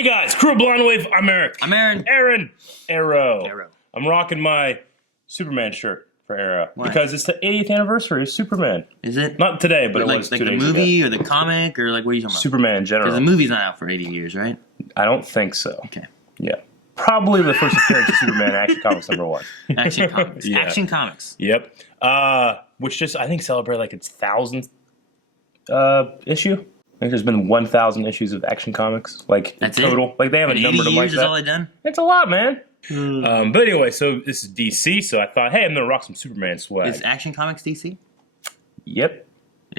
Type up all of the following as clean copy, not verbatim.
Hey guys, crew of Blonde Wave, I'm Eric. I'm Aaron. Aaron. Arrow. Arrow. I'm rocking my Superman shirt for Arrow. Why? Because it's the 80th anniversary of Superman. Is it? Not today, but it like, was like 2 the days movie ago. or the comic or like what are you talking about? Superman in general. Because the movie's not out for 80 years, right? I don't think so. Okay. Yeah. Probably the first appearance of Superman in Action Comics #1. Action Comics. Yeah. Action Comics. Yep. Which just, I think, celebrated like its 1,000th issue. I think there's been 1,000 issues of Action Comics, like That's in total. it? Like they haven't In 80 numbered them like years is that. all they've done? It's a lot, man. But anyway, so this is DC, so I thought, hey, I'm gonna rock some Superman swag. Is Action Comics DC? Yep.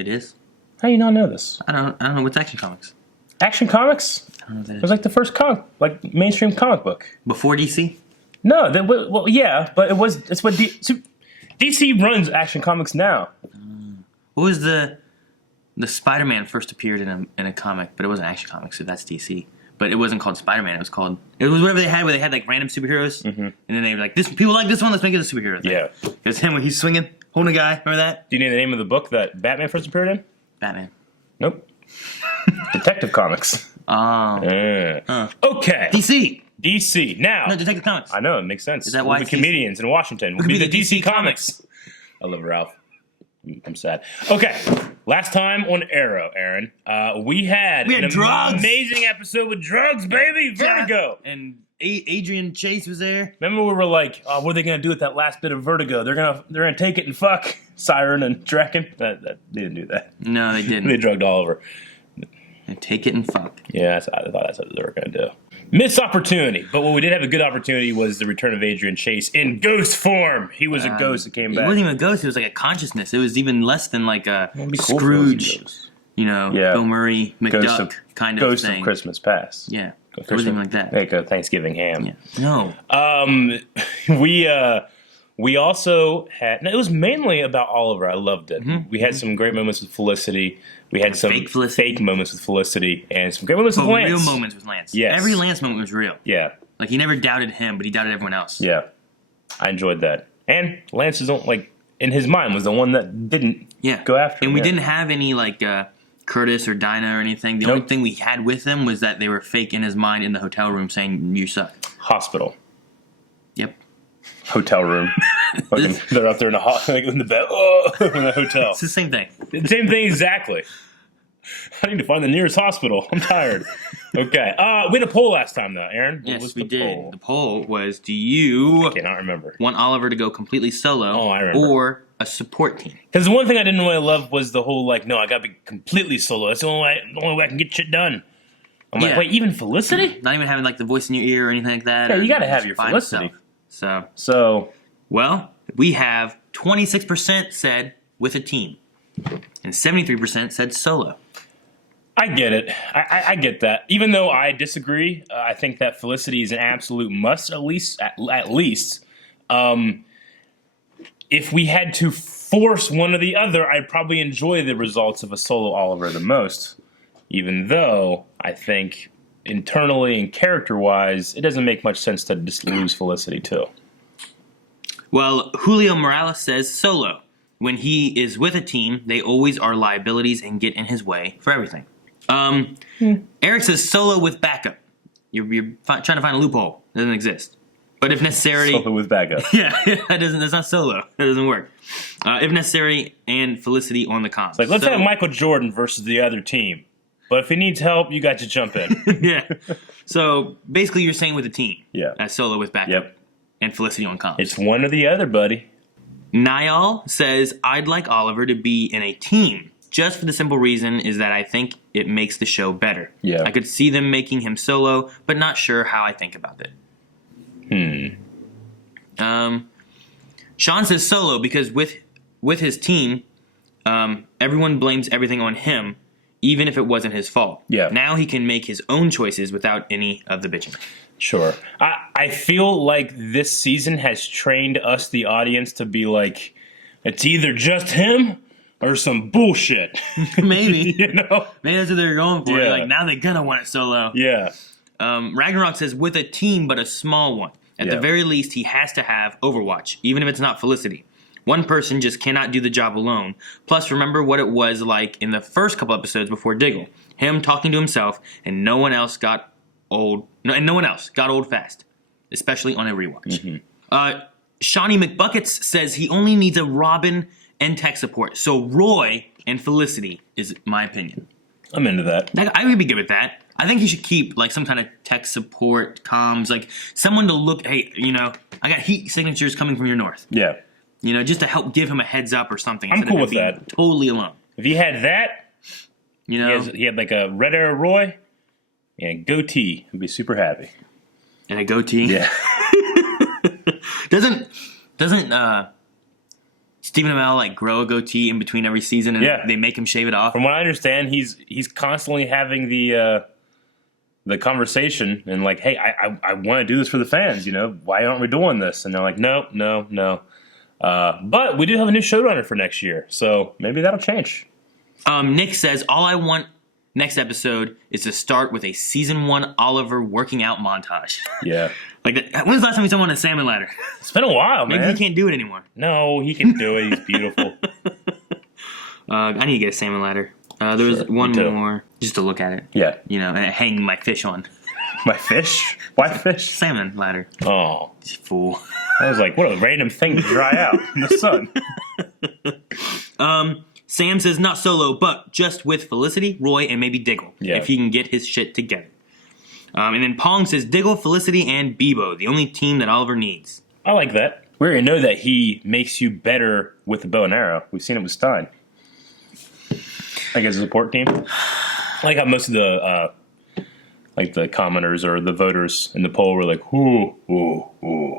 It is. How do you not know this? I don't know what's Action Comics. Action Comics I don't know what that was is. like the first like mainstream comic book. Before DC? No, well, yeah, but it's what DC runs Action Comics now. What was the Spider-Man first appeared in a comic, but it wasn't Action Comics, so that's DC. But it wasn't called Spider-Man. It was whatever they had, where they had like random superheroes, and then they were like, people like this one, let's make it a superhero thing. Yeah. It's him when he's swinging, holding a guy. Remember that? Do you know the name of the book that Batman first appeared in? Batman. Nope. Detective Comics. Oh. Yeah. Okay. DC. Now. No, Detective Comics. I know, it makes sense. Is that We'll why be it's DC? comedians in Washington. We'll could be be the the DC DC Comics. I love Ralph. I'm sad. Okay, last time on Arrow, Aaron, we had an drugs. amazing episode with drugs, baby. Vertigo. And Adrian Chase was there. Remember we were like, oh, what are they gonna do with that last bit of Vertigo? They're gonna take it and fuck Siren and Draken. They didn't do that. No, they didn't. They drugged Oliver. And take it and fuck. Yeah, I thought that's what they were gonna do. Missed opportunity, but what we did have a good opportunity was the return of Adrian Chase in ghost form. He was a ghost that came It back. wasn't even a ghost. It was like a consciousness. It was even less than like a It'd be cool if it was a Scrooge, ghost. Bill Murray, Ghost McDuck of, kind of Ghost thing. of Christmas Past. Yeah, Ghost it wasn't even like that. There you go, Thanksgiving ham. Yeah. No. We also had. No, it was mainly about Oliver. I loved it. We had some great moments with Felicity. We had some Fake Felicity. fake moments with Felicity, and some great moments with But Lance. real moments with Lance. Yes. Every Lance moment was real. Yeah, Like he never doubted him, but he doubted everyone else. yeah. I enjoyed that. And Lance is in his mind was the one that didn't Yeah. go after him. And we Yeah. didn't have any like Curtis or Dinah or anything. The only Nope. thing we had with them was that they were fake in his mind in the hotel room saying, "You suck." Hospital. Yep. Hotel room. Fucking, they're out there in the bed. In the hotel. It's the same thing. Same thing exactly. I need to find the nearest hospital. I'm tired. Okay. We had a poll last time, though, Aaron. What Yes, was we the did. poll? The poll was: do you I cannot remember. want Oliver to go completely solo, Oh, I remember. or a support team? Because the one thing I didn't really love was the whole, no, I gotta be completely solo. That's the only way I can get shit done. I'm like, Yeah. wait, even Felicity? Not even having like the voice in your ear or anything like that. Yeah, or you gotta just have your by Felicity. himself. So, So, well, we have 26% said with a team, and 73% said solo. I get it. I get that. Even though I disagree, I think that Felicity is an absolute must, at least. If we had to force one or the other, I'd probably enjoy the results of a solo Oliver the most. Even though I think internally and character-wise, it doesn't make much sense to just lose Felicity too. Well, Julio Morales says solo. When he is with a team, they always are liabilities and get in his way for everything. Eric says solo with backup. You're trying to find a loophole. It doesn't exist. But if necessary... Solo with backup. Yeah, that's not solo. That doesn't work. If necessary, and Felicity on the comms. Like, let's have Michael Jordan versus the other team. But if he needs help, you got to jump in. Yeah. So, basically, you're saying with a team. Yeah. Solo with backup. Yep. And Felicity on comms. It's one or the other, buddy. Niall says, I'd like Oliver to be in a team. Just for the simple reason is that I think it makes the show better. Yeah. I could see them making him solo, but not sure how I think about it. Sean says solo because with his team, everyone blames everything on him, even if it wasn't his fault. Yeah. Now he can make his own choices without any of the bitching. Sure. I feel like this season has trained us, the audience, to be like, it's either just him or some bullshit. Maybe. You know? Maybe that's what they're going for. Yeah. Like, now they're going to want it solo. Yeah. Ragnarok says, with a team, but a small one. At the very least, he has to have Overwatch, even if it's not Felicity. One person just cannot do the job alone. Plus, remember what it was like in the first couple episodes before Diggle. Him talking to himself, and no one else got old. No, and no one else got old fast, especially on a rewatch. Shawnee McBuckets says he only needs a Robin and tech support. So Roy and Felicity is my opinion. I'm into that. I would be good with that. I think he should keep like some kind of tech support, comms, like someone to look. Hey, I got heat signatures coming from your north. Yeah. Just to help give him a heads up or something. I'm cool with being that. Totally alone. If he had that, he had like a red arrow Roy and a goatee. I'd be super happy. And a goatee. Yeah. Doesn't Stephen Amell like grow a goatee in between every season and they make him shave it off? From what I understand, he's constantly having the conversation and like, hey, I want to do this for the fans. Why aren't we doing this? And they're like, no. But we do have a new showrunner for next year, so maybe that'll change. Nick says, all I want next episode is to start with a season 1 Oliver working out montage. Yeah. Like, when's the last time we saw him on a salmon ladder? It's been a while, man. Maybe he can't do it anymore. No, he can do it. He's beautiful. I need to get a salmon ladder. There was one more, just to look at it. Yeah. And hang my fish on. My fish? Why fish? Salmon ladder. Oh. You fool. I was like, what a random thing to dry out in the sun. Sam says not solo, but just with Felicity, Roy, and maybe Diggle. Yeah. If he can get his shit together. And then Pong says Diggle, Felicity, and Bebo, the only team that Oliver needs. I like that. We already know that he makes you better with the bow and arrow. We've seen it with Stein. Like as a support team. I like how most of the the commenters or the voters in the poll were like,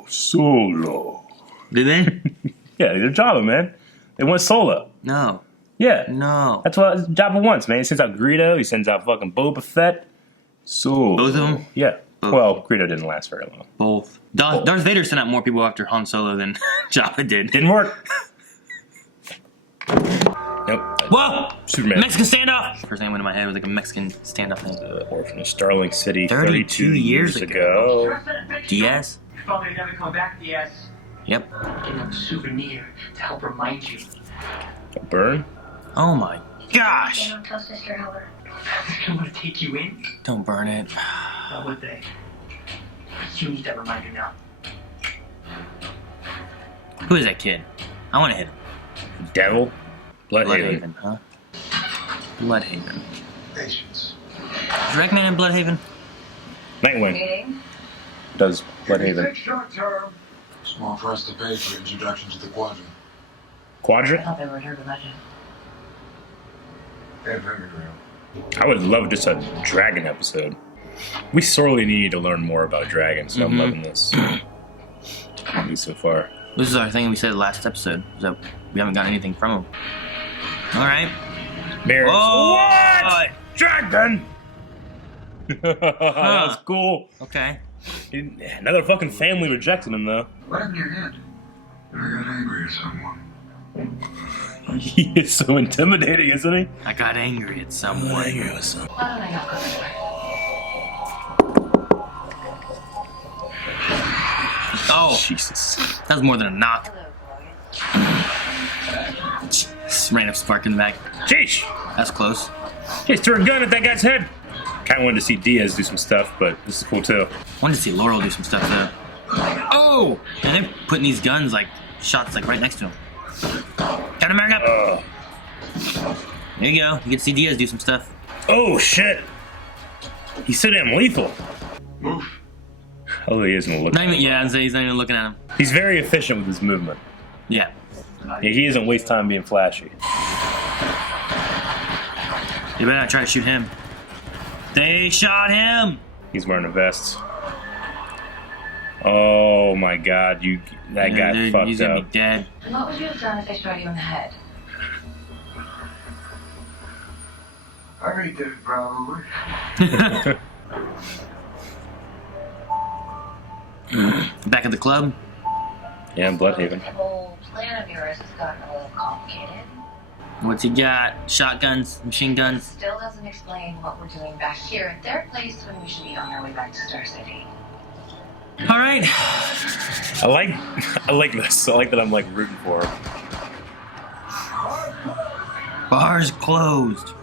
solo. Did they? Yeah, they're Java, man. They want solo. No. Yeah. No. That's what Java wants, man. He sends out Greedo. He sends out fucking Boba Fett. So both of them? Yeah. Both. Well, Greedo didn't last very long. Both. Darth Vader sent out more people after Han Solo than Jabba did. Didn't work. Nope. Whoa! Superman. Mexican standoff! First thing that went in my head was like a Mexican standoff thing. The orphan of Starling City 32 years ago. Diaz? Probably never come back, Diaz. Yep. Getting a souvenir to help remind you. A burn? Oh my gosh! Don't tell Sister Howard. I'm gonna take you in. Don't burn it. How would they? You need that reminder now. Who is that kid? I want to hit him. Devil? Bloodhaven. Bloodhaven, huh? Bloodhaven. Patience. Is Wreckman in Bloodhaven? Nightwing Meeting? does Bloodhaven. Short term. Small price to pay for introduction to the quadrant. I Quadrant? thought they were here to legend. And very real. I would love just a dragon episode. We sorely need to learn more about dragons, so I'm loving this. At least so far. This is our thing we said last epised, so we haven't gotten anything from him. Alright. Bears. Oh! What? Dragon! That was cool. Okay. Another fucking family rejected him, though. What happened to your hand? I got angry at someone. He is so intimidating, isn't he? I got angry at someone. Why don't I knock on the door? Oh, Jesus. that was more than a knock. Hello, Gloria. Just random spark in the back. Jeez. That's close. He just threw a gun at that guy's head. Kind of wanted to see Diaz do some stuff, but this is cool, too. Wanted to see Laurel do some stuff though. Oh! And they're putting these guns like shots like right next to him. Captain America! There you go. You get to see Diaz do some stuff. Oh, shit. He's so damn lethal. Move. Oh, he isn't looking. Not even, yeah, I'd say he's not even looking at him. He's very efficient with his movement. Yeah. Yeah, he doesn't waste time being flashy. You better not try to shoot him. They shot him! He's wearing a vest. Oh my god, that Yeah, guy dude, fucked he's gonna up. be dead. And what would you have done if they shot you in the head? I already did it, probably. Back at the club. Yeah, in Bloodhaven. The whole plan of yours has gotten a little complicated. What's he got? Shotguns, machine guns. Still doesn't explain what we're doing back here at their place when we should be on our way back to Star City. All right. I like this. I like that I'm like rooting for him. Bars closed.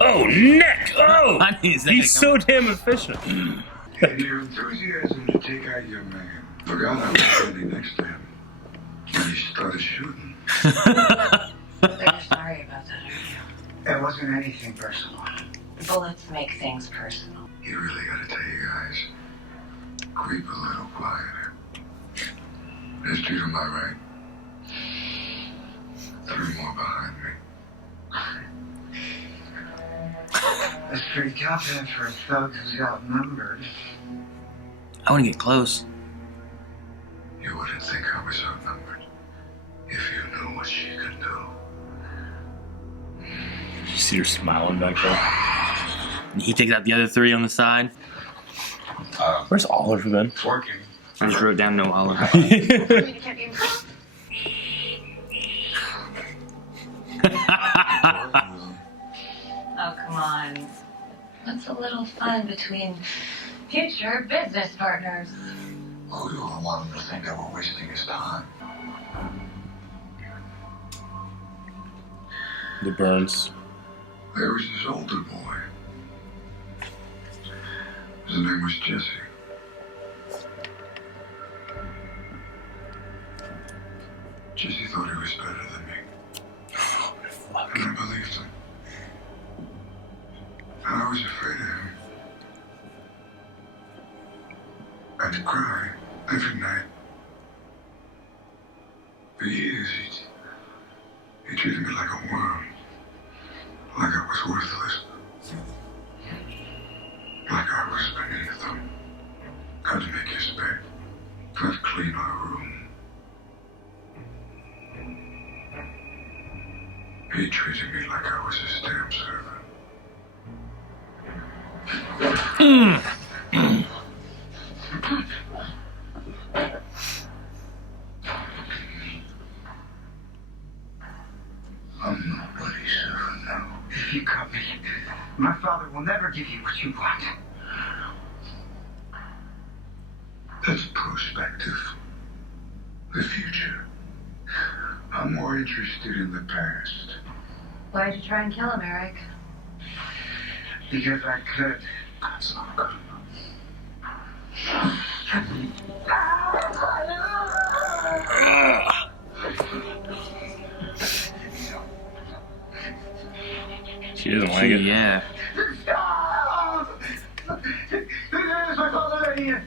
Oh, neck! Oh! I didn't say He's that. so damn efficient. And your enthusiasm to take out your man forgot I was standing next to him. And he started shooting. They're sorry about that, are you? It wasn't anything personal. Bullets make things personal. You really gotta tell you guys, creep a little quieter. There's 2 to my right. 3 more behind me. That's pretty confident for a thug who's outnumbered. I want to get close. You wouldn't think I was outnumbered if you knew what she could do. You see her smiling back there. And he takes out the other 3 on the side. Where's Oliver then? It's working. I just wrote down no Oliver. Oh, come on. What's a little fun between future business partners? Oh, you don't want him to think that we're wasting his time. The burns. There was this older boy. His name was Jesse. Jesse thought he was better than me. Fuck. And I believed him. And I was afraid of him. I'd cry every night. For years, he treated me like a worm. Like I was worthless. Like I was beneath him. I'd make his bed. I'd clean our room. He treated me like I was his damn servant. I'm nobody's servant now. If you cut me, my father will never give you what you want. That's perspective. The future. I'm more interested in the past. Why'd you try and kill him, Eric? Because I could. That's not good She doesn't like it. Yeah. Stop! There's my father right here.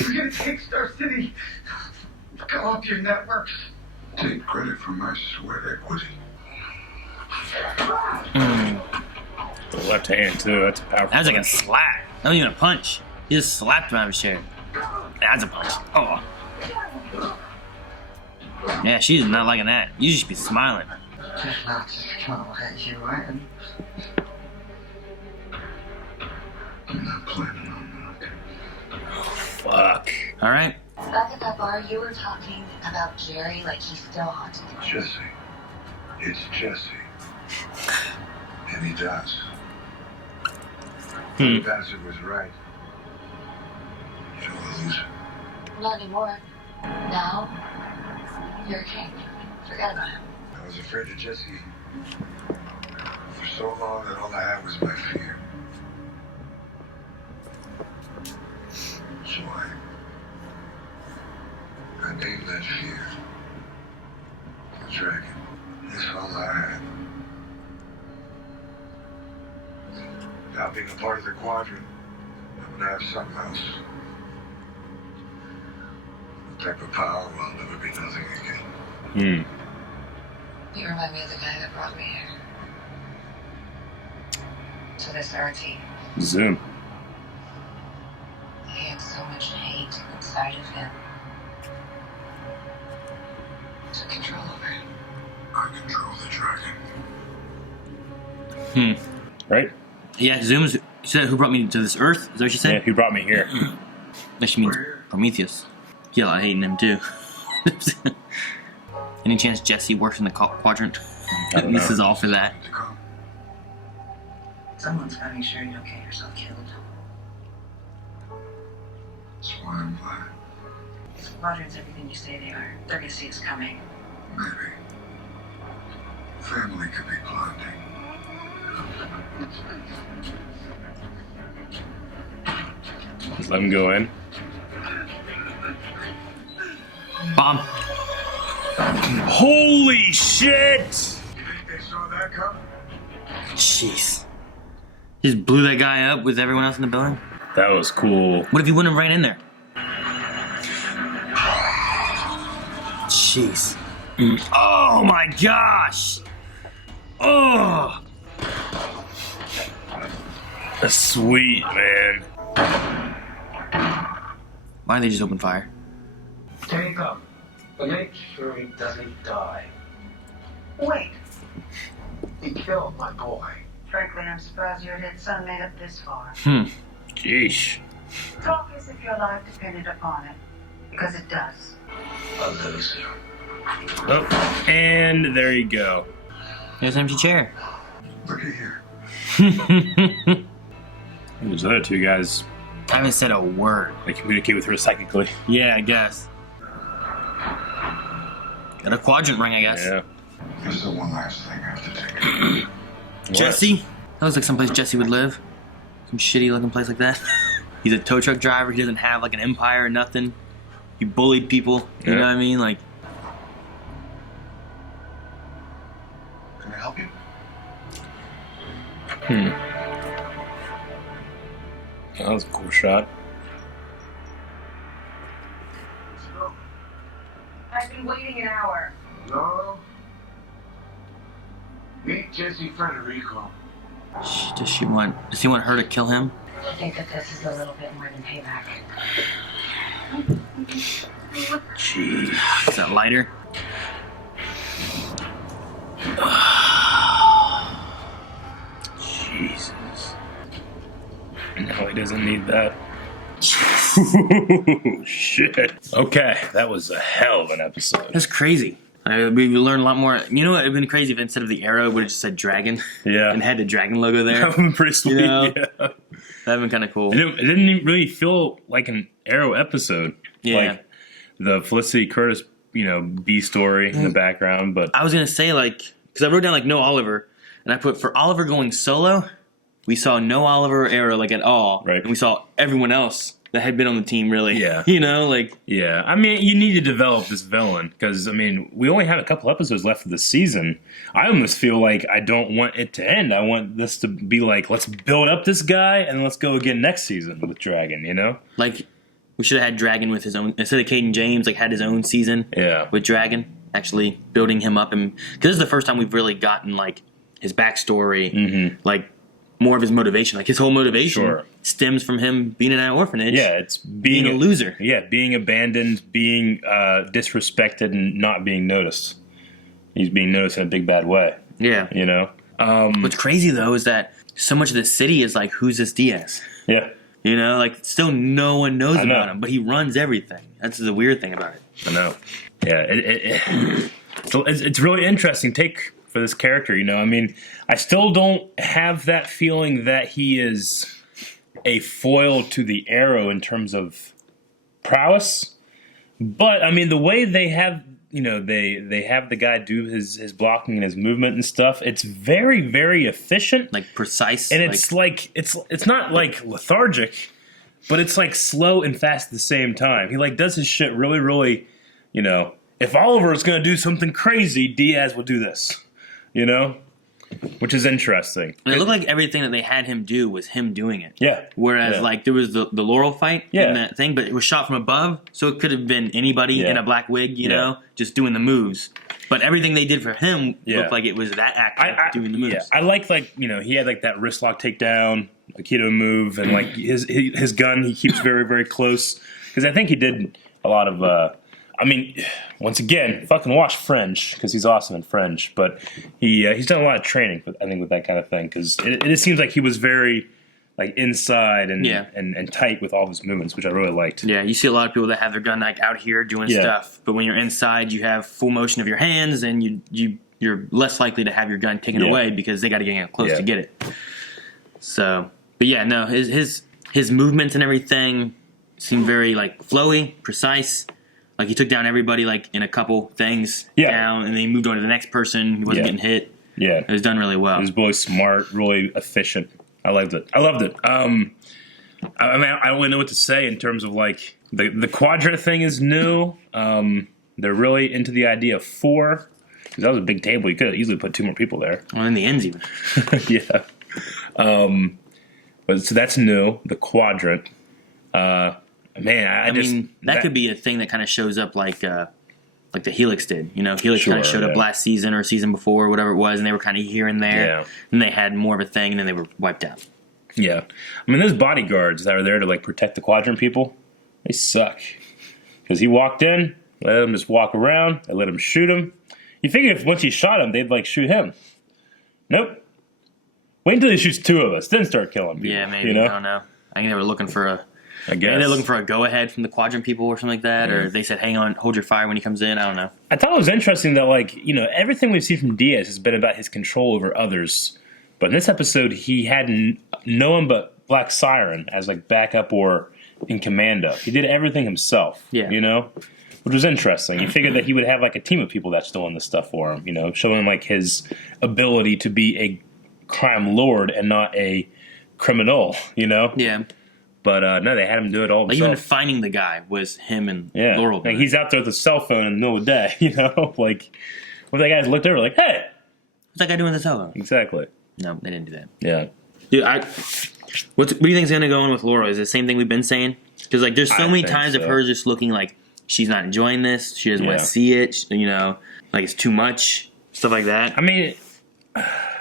We're gonna take Star City. Go up your networks. Take credit for my sweat equity. The left hand too. That's a powerful. That was like a punch. slap. That wasn't even a punch. He just slapped him out of his chair. That's a punch. Oh. Yeah, she's not liking that. You should be smiling. Just not just gonna let you in. I'm not planning on that. Fuck. All right. Back at that bar, you were talking about Jerry like he still haunted you. Jesse. It's Jesse. And he does. The bastard was right. You're a loser. Not anymore. Now, you're a king. Forget about him. I was afraid of Jesse for so long that all I had was my fear. So I named that fear the dragon. That's all I had. Now being a part of the quadrant, I'm gonna have something else. The type of power will never be nothing again. You remind me of the guy that brought me here. To this RT. Zoom. He had so much hate inside of him. Took control over him. I control the dragon. Right? Yeah, Zoom's. She said, "Who brought me to this Earth?" Is that what she Yeah. said? Who brought me here? That she means Prometheus. He had a lot of hate in him too. Any chance Jesse works in the quadrant? I don't This know. is all for that. To come. Someone's gotta make sure you don't get yourself killed. That's why I'm glad. If the quadrant's everything you say they are, they're gonna see us coming. Maybe. Family could be blinding. Just let him go in. Bomb. Holy shit! You think they saw that coming? Jeez. He just blew that guy up with everyone else in the building. That was cool. What if he wouldn't have ran in there? Jeez. Oh my gosh. Oh. That's sweet, man. Why didn't they just open fire? Take up. But make sure he doesn't die. Wait. He killed my boy. Frankly, I'm surprised your dead son made it this far. Jeez. Talk as if your life depended upon it. Because it does. I'll lose you. Oh, and there you go. There's an empty chair. Look at here. Those other two guys, I haven't said a word. they communicate with her psychically. Yeah, I guess. Got a quadrant ring, I guess. Yeah. There's the one last thing I have to take. Jesse? That looks like someplace Jesse would live. Some shitty looking place like that. He's a tow truck driver. He doesn't have like an empire or nothing. He bullied people. You know what I mean? Like, Can I help you? That was a cool shot. I've been waiting an hour. No. Meet Jesse Federico. does he want her to kill him? I think that this is a little bit more than payback. Jeez. Is that lighter? Jesus. No, he doesn't need that. Shit. Okay, that was a hell of an episode. That's crazy. We learned a lot more. You know what would have been crazy if instead of the arrow, it would have just said dragon. Yeah. And had the dragon logo there. That would have been pretty sweet. You know? Yeah. That'd have been kind of cool. It didn't even really feel like an Arrow episode. Yeah. Like the Felicity Curtis, B story in the background, but I was going to say, like, because I wrote down, like, no Oliver. And I put, for Oliver going solo, we saw no Oliver or Arrow, like, at all. Right. And we saw everyone else that had been on the team, really. Yeah. You know, like... yeah. I mean, you need to develop this villain because, I mean, we only have a couple episodes left of the season. I almost feel like I don't want it to end. I want this to be like, let's build up this guy and let's go again next season with Dragon, you know? Like, we should have had Dragon with his own... Instead of Caden James, like, had his own season Yeah. with Dragon. Actually building him up. And because this is the first time we've really gotten, like, his backstory. Like, more of his motivation. Like, his whole motivation Sure. stems from him being in an orphanage. Yeah, it's Being a loser. Yeah, being abandoned, being disrespected, and not being noticed. He's being noticed in a big bad way, Yeah. you know? What's crazy, though, is that so much of the city is like, who's this Diaz? Yeah, You know, like, still no one knows I know. about him, but he runs everything. That's the weird thing about it. I know. Yeah, it's really interesting take for this character, you know? I mean, I still don't have that feeling that he is a foil to the Arrow in terms of prowess. But, I mean, the way they have, they have the guy do his blocking and his movement and stuff, it's very, very efficient. Like, precise. And it's like it's not like lethargic, but it's like slow and fast at the same time. He like does his shit really, really, if Oliver is gonna do something crazy, Diaz will do this. Which is interesting. And it looked like everything that they had him do was him doing it. Yeah. Whereas, Yeah. like, there was the Laurel fight Yeah. in that thing, but it was shot from above, so it could have been anybody Yeah. in a black wig, you Yeah. know, just doing the moves. But everything they did for him Yeah. looked like it was that actor doing the moves. Yeah, I like he had like that wrist lock takedown, Aikido move, and like his gun he keeps very, very close because I think he did a lot of. I mean, once again, fucking watch Fringe because he's awesome in Fringe. But he's done a lot of training, with that kind of thing because it seems like he was very like inside and tight with all of his movements, which I really liked. Yeah, you see a lot of people that have their gun like out here doing stuff, but when you're inside, you have full motion of your hands, and you're less likely to have your gun taken away because they got to get in close to get it. So, but yeah, no, his movements and everything seemed very like flowy, precise. Like he took down everybody like in a couple things down, and then he moved on to the next person. He wasn't getting hit. Yeah. It was done really well. It was really smart, really efficient. I loved it. I mean, I don't really know what to say in terms of like the quadrant thing is new. They're really into the idea of 4. Because that was a big table. You could have easily put 2 more people there. Well, in the ends even. Yeah. But so that's new. The quadrant. Man, I mean, that could be a thing that kind of shows up like the Helix did. You know, Helix kind of showed up last season or season before, or whatever it was, and they were kind of here and there. Yeah. And they had more of a thing, and then they were wiped out. Yeah. I mean, those bodyguards that are there to like protect the quadrant people, they suck. Because he walked in, let him just walk around, they let him shoot him. You figure if once he shot him, they'd like shoot him. Nope. Wait until he shoots 2 of us, then start killing people. Yeah, maybe. You know? I don't know. I think they were looking for I guess. maybe they're looking for a go-ahead from the quadrant people or something like that, or they said, hang on, hold your fire when he comes in. I don't know. I thought it was interesting that, like, you know, everything we've seen from Diaz has been about his control over others. But in this episode, he had no one but Black Siren as, like, backup or in command of. He did everything himself, you know? Which was interesting. You figured that he would have, like, a team of people that's doing this stuff for him, you know? Showing, like, his ability to be a crime lord and not a criminal, you know? Yeah. But, no, they had him do it all Like, himself. even finding the guy was him and Yeah, Laurel. like he's out there with a cell phone in the middle of the day, you know? Like, what if that guys looked over like, hey! What's that guy doing with the cell phone? Exactly. No, they didn't do that. Yeah. Dude, what do you think's going to go on with Laurel? Is it the same thing we've been saying? Because, like, there's so many times of her just looking like she's not enjoying this. She doesn't want to see it. You know, like it's too much. Stuff like that. I mean,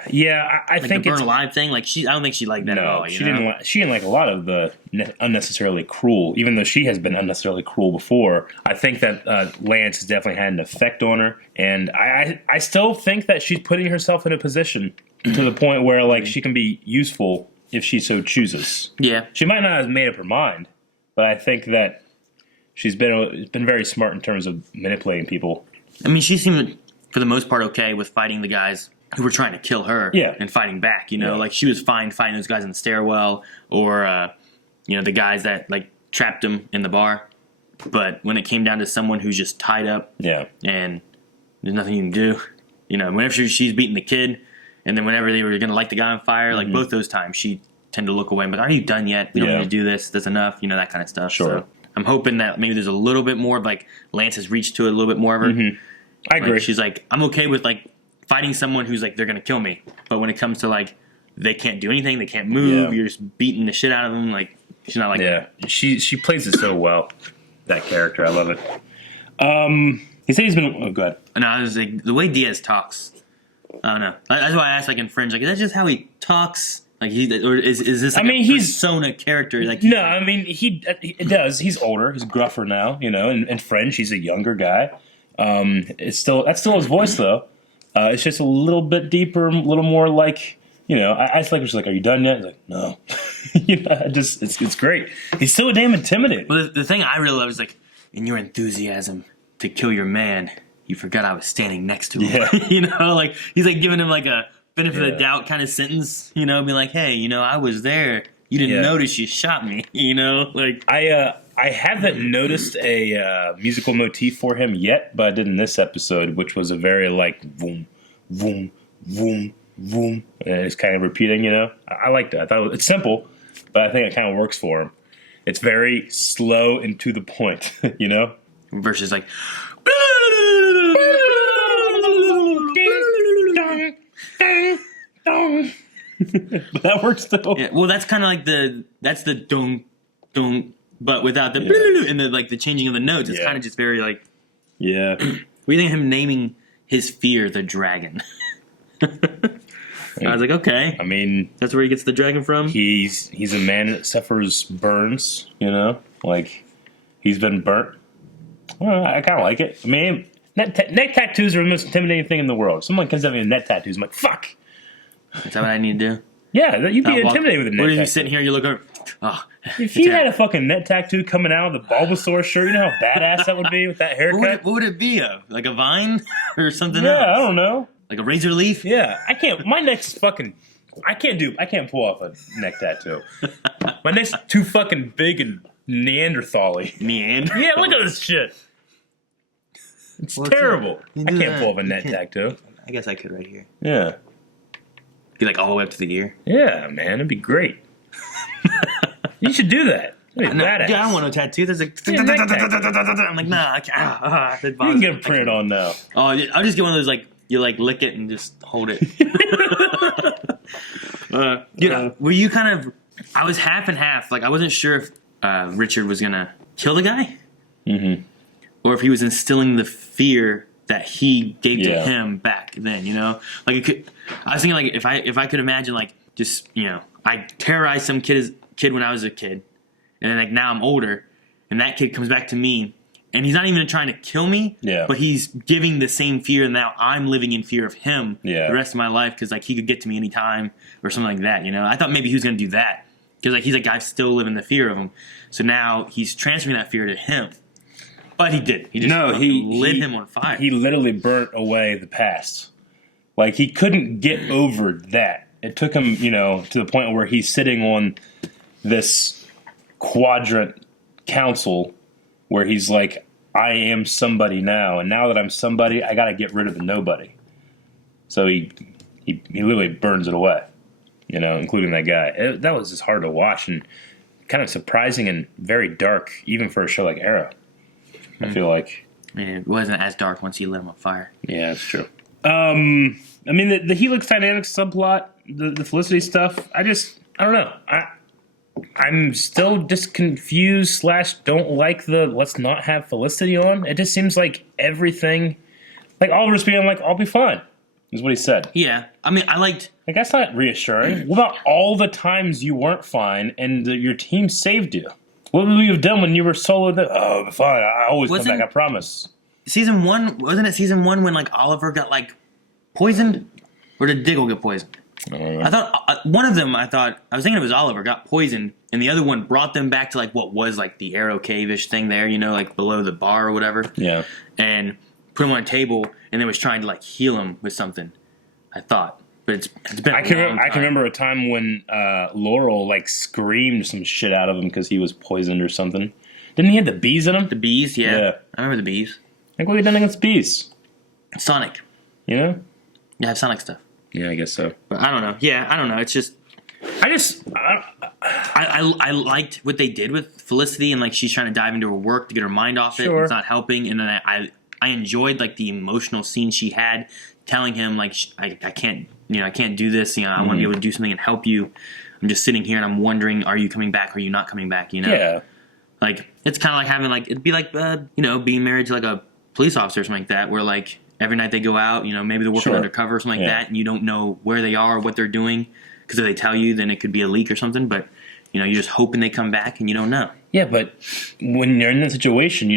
yeah, I like think the burn it's... alive thing. Like, I don't think she liked that at all. She didn't like a lot of the unnecessarily cruel, even though she has been unnecessarily cruel before. I think that Lance has definitely had an effect on her, and I still think that she's putting herself in a position to the point where, like, she can be useful if she so chooses. Yeah. She might not have made up her mind, but I think that she's been very smart in terms of manipulating people. I mean, she seemed, for the most part, okay with fighting the guys who were trying to kill her and fighting back, you know? Like, she was fine fighting those guys in the stairwell or, you know, the guys that, like, trapped him in the bar. But when it came down to someone who's just tied up and there's nothing you can do, you know, whenever she's beating the kid and then whenever they were going to light the guy on fire, like, both those times she tended to look away and be like, are you done yet? We don't need to do this. That's enough. You know, that kind of stuff. Sure. So I'm hoping that maybe there's a little bit more, like, Lance has reached to it a little bit more of her. I agree. Like, she's like, I'm okay with, like, fighting someone who's like, they're going to kill me. But when it comes to, like, they can't do anything, they can't move, you're just beating the shit out of them, like, she's not like that. She plays it so well, that character. I love it. He said he's been... Oh, go ahead. No, I was like, the way Diaz talks, I don't know. That's why I asked, like, in Fringe, like, is that just how he talks? Like, or is this, like, he's persona character? Like, no, I mean, he does. He's older. He's gruffer now, you know. In Fringe, he's a younger guy. That's still his voice, though. It's just a little bit deeper, a little more like, you know, I just like, she's like, are you done yet? He's like, no. You know, it's great. He's so damn intimidating. Well, the thing I really love is, like, in your enthusiasm to kill your man, you forgot I was standing next to him. Yeah. You know, like, he's, like, giving him, like, a benefit of the doubt kind of sentence, you know, being like, hey, you know, I was there. You didn't notice you shot me, you know? Like, I haven't noticed a musical motif for him yet, but I did in this episode, which was a very, like, boom, boom, boom, boom. And it's kind of repeating, you know? I like that. I thought it's simple, but I think it kind of works for him. It's very slow and to the point, you know? versus, like, But that works though. yeah, well, that's kind of like that's the dong, dong, but without the and the, like, the changing of the notes. It's kind of just very, like, Yeah. What do you think of him naming his fear the dragon? I was like, okay, I mean, that's where he gets the dragon from. he's a man that suffers burns, you know? Like, he's been burnt. Well, I kind of like it. I mean, neck tattoos are the most intimidating thing in the world. Someone comes at me with neck tattoos, I'm like, fuck. Is that what I need to do? Yeah, you'd be intimidated with a neck What tattoo. if you sit here, you look over, oh. If you had a fucking neck tattoo coming out of the Bulbasaur shirt, you know how badass that would be with that haircut? What would it be of? Like a vine or something Yeah, else? I don't know. Like a razor leaf? Yeah, I can't. My neck's fucking. I can't pull off a neck tattoo. My neck's too fucking big and Neanderthal-y. Neander? Yeah, look at this shit. It's terrible. I can't pull off a neck tattoo. I guess I could right here. Yeah. Be like all the way up to the ear. Yeah, man, it'd be great. You should do that. That'd be No, badass. dude, I don't want no tattoo. There's like, Yeah, neck tattoo. I'm like, nah, I can't. You can get a print on now. Oh, I'll just get one of those like you like lick it and just hold it. Were you kind of? I was half and half. Like I wasn't sure if Richard was gonna kill the guy, or if he was instilling the fear that he gave to him back then. You know, like it could. I was thinking like if I could imagine like just I terrorized some kid when I was a kid, and then like now I'm older, and that kid comes back to me. And he's not even trying to kill me, but he's giving the same fear, and now I'm living in fear of him the rest of my life because like he could get to me anytime or something like that. I thought maybe he was going to do that because like he's like I still live in the fear of him. So now he's transferring that fear to him, but he did. He just lit him on fire. He literally burnt away the past. Like he couldn't get over that. It took him, to the point where he's sitting on this quadrant council where he's like, I am somebody now, and now that I'm somebody, I got to get rid of the nobody. So he literally burns it away, including that guy. That was just hard to watch and kind of surprising and very dark, even for a show like Arrow. I feel like. It wasn't as dark once he lit him on fire. Yeah, that's true. I mean, the Helix Dynamics subplot, the Felicity stuff, I don't know. I'm still just confused / don't like the let's not have Felicity on. It just seems like everything, like Oliver's being like, I'll be fine, is what he said. Yeah. I mean, I liked... Like, that's not reassuring. What about all the times you weren't fine and your team saved you? What would you have done when you were solo? Oh, fine, I always come back, I promise. Season 1, wasn't it season 1 when, like, Oliver got, like, poisoned? Or did Diggle get poisoned? I thought one of them. I was thinking it was Oliver got poisoned, and the other one brought them back to like what was like the Arrow Cave-ish thing there, like below the bar or whatever. Yeah. And put him on a table, and then was trying to like heal him with something. I thought, but it's been. I can remember a time when Laurel like screamed some shit out of him because he was poisoned or something. Didn't he have the bees in him? The bees, yeah. I remember the bees. Like what have you done against bees? Sonic. Yeah, have Sonic stuff. Yeah, I guess so. But I don't know. Yeah, I don't know. It's just... I liked what they did with Felicity, and like she's trying to dive into her work to get her mind off it. It's not helping. And then I enjoyed like the emotional scene she had, telling him like I can't I can't do this. I want to be able to do something and help you. I'm just sitting here and I'm wondering, are you coming back? Or are you not coming back? Yeah. Like it's kind of like having like it'd be like being married to like a police officer or something like that, where like. Every night they go out, maybe they're working undercover or something like that, and you don't know where they are or what they're doing. Because if they tell you, then it could be a leak or something. But, you're just hoping they come back, and you don't know. Yeah, but when you're in that situation,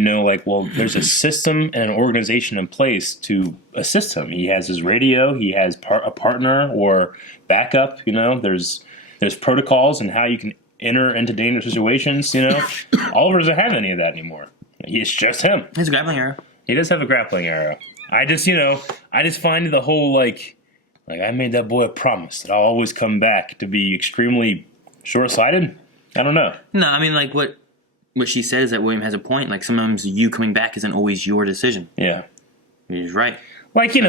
there's a system and an organization in place to assist him. He has his radio. He has a partner or backup. There's protocols and how you can enter into dangerous situations. Oliver doesn't have any of that anymore. It's just him. He has a grappling arrow. He does have a grappling arrow. I just find the whole, like I made that boy a promise that I'll always come back to be extremely short-sighted. I don't know. No, I mean, like, what she said is that William has a point. Like, sometimes you coming back isn't always your decision. Yeah. He's right. Like, and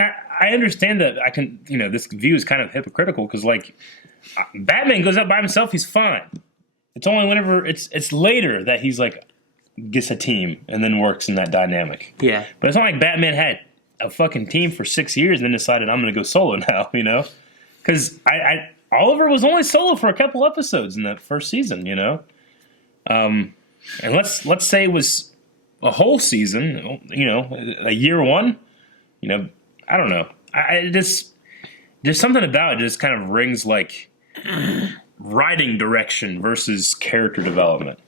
I understand that I can, this view is kind of hypocritical because, like, Batman goes out by himself, he's fine. It's only whenever, it's later that he's, like, gets a team and then works in that dynamic. Yeah. But it's not like Batman had a fucking team for 6 years and then decided I'm going to go solo now, Because Oliver was only solo for a couple episodes in that first season, And let's say it was a whole season, a year one, I don't know. There's something about it that just kind of rings like writing direction versus character development.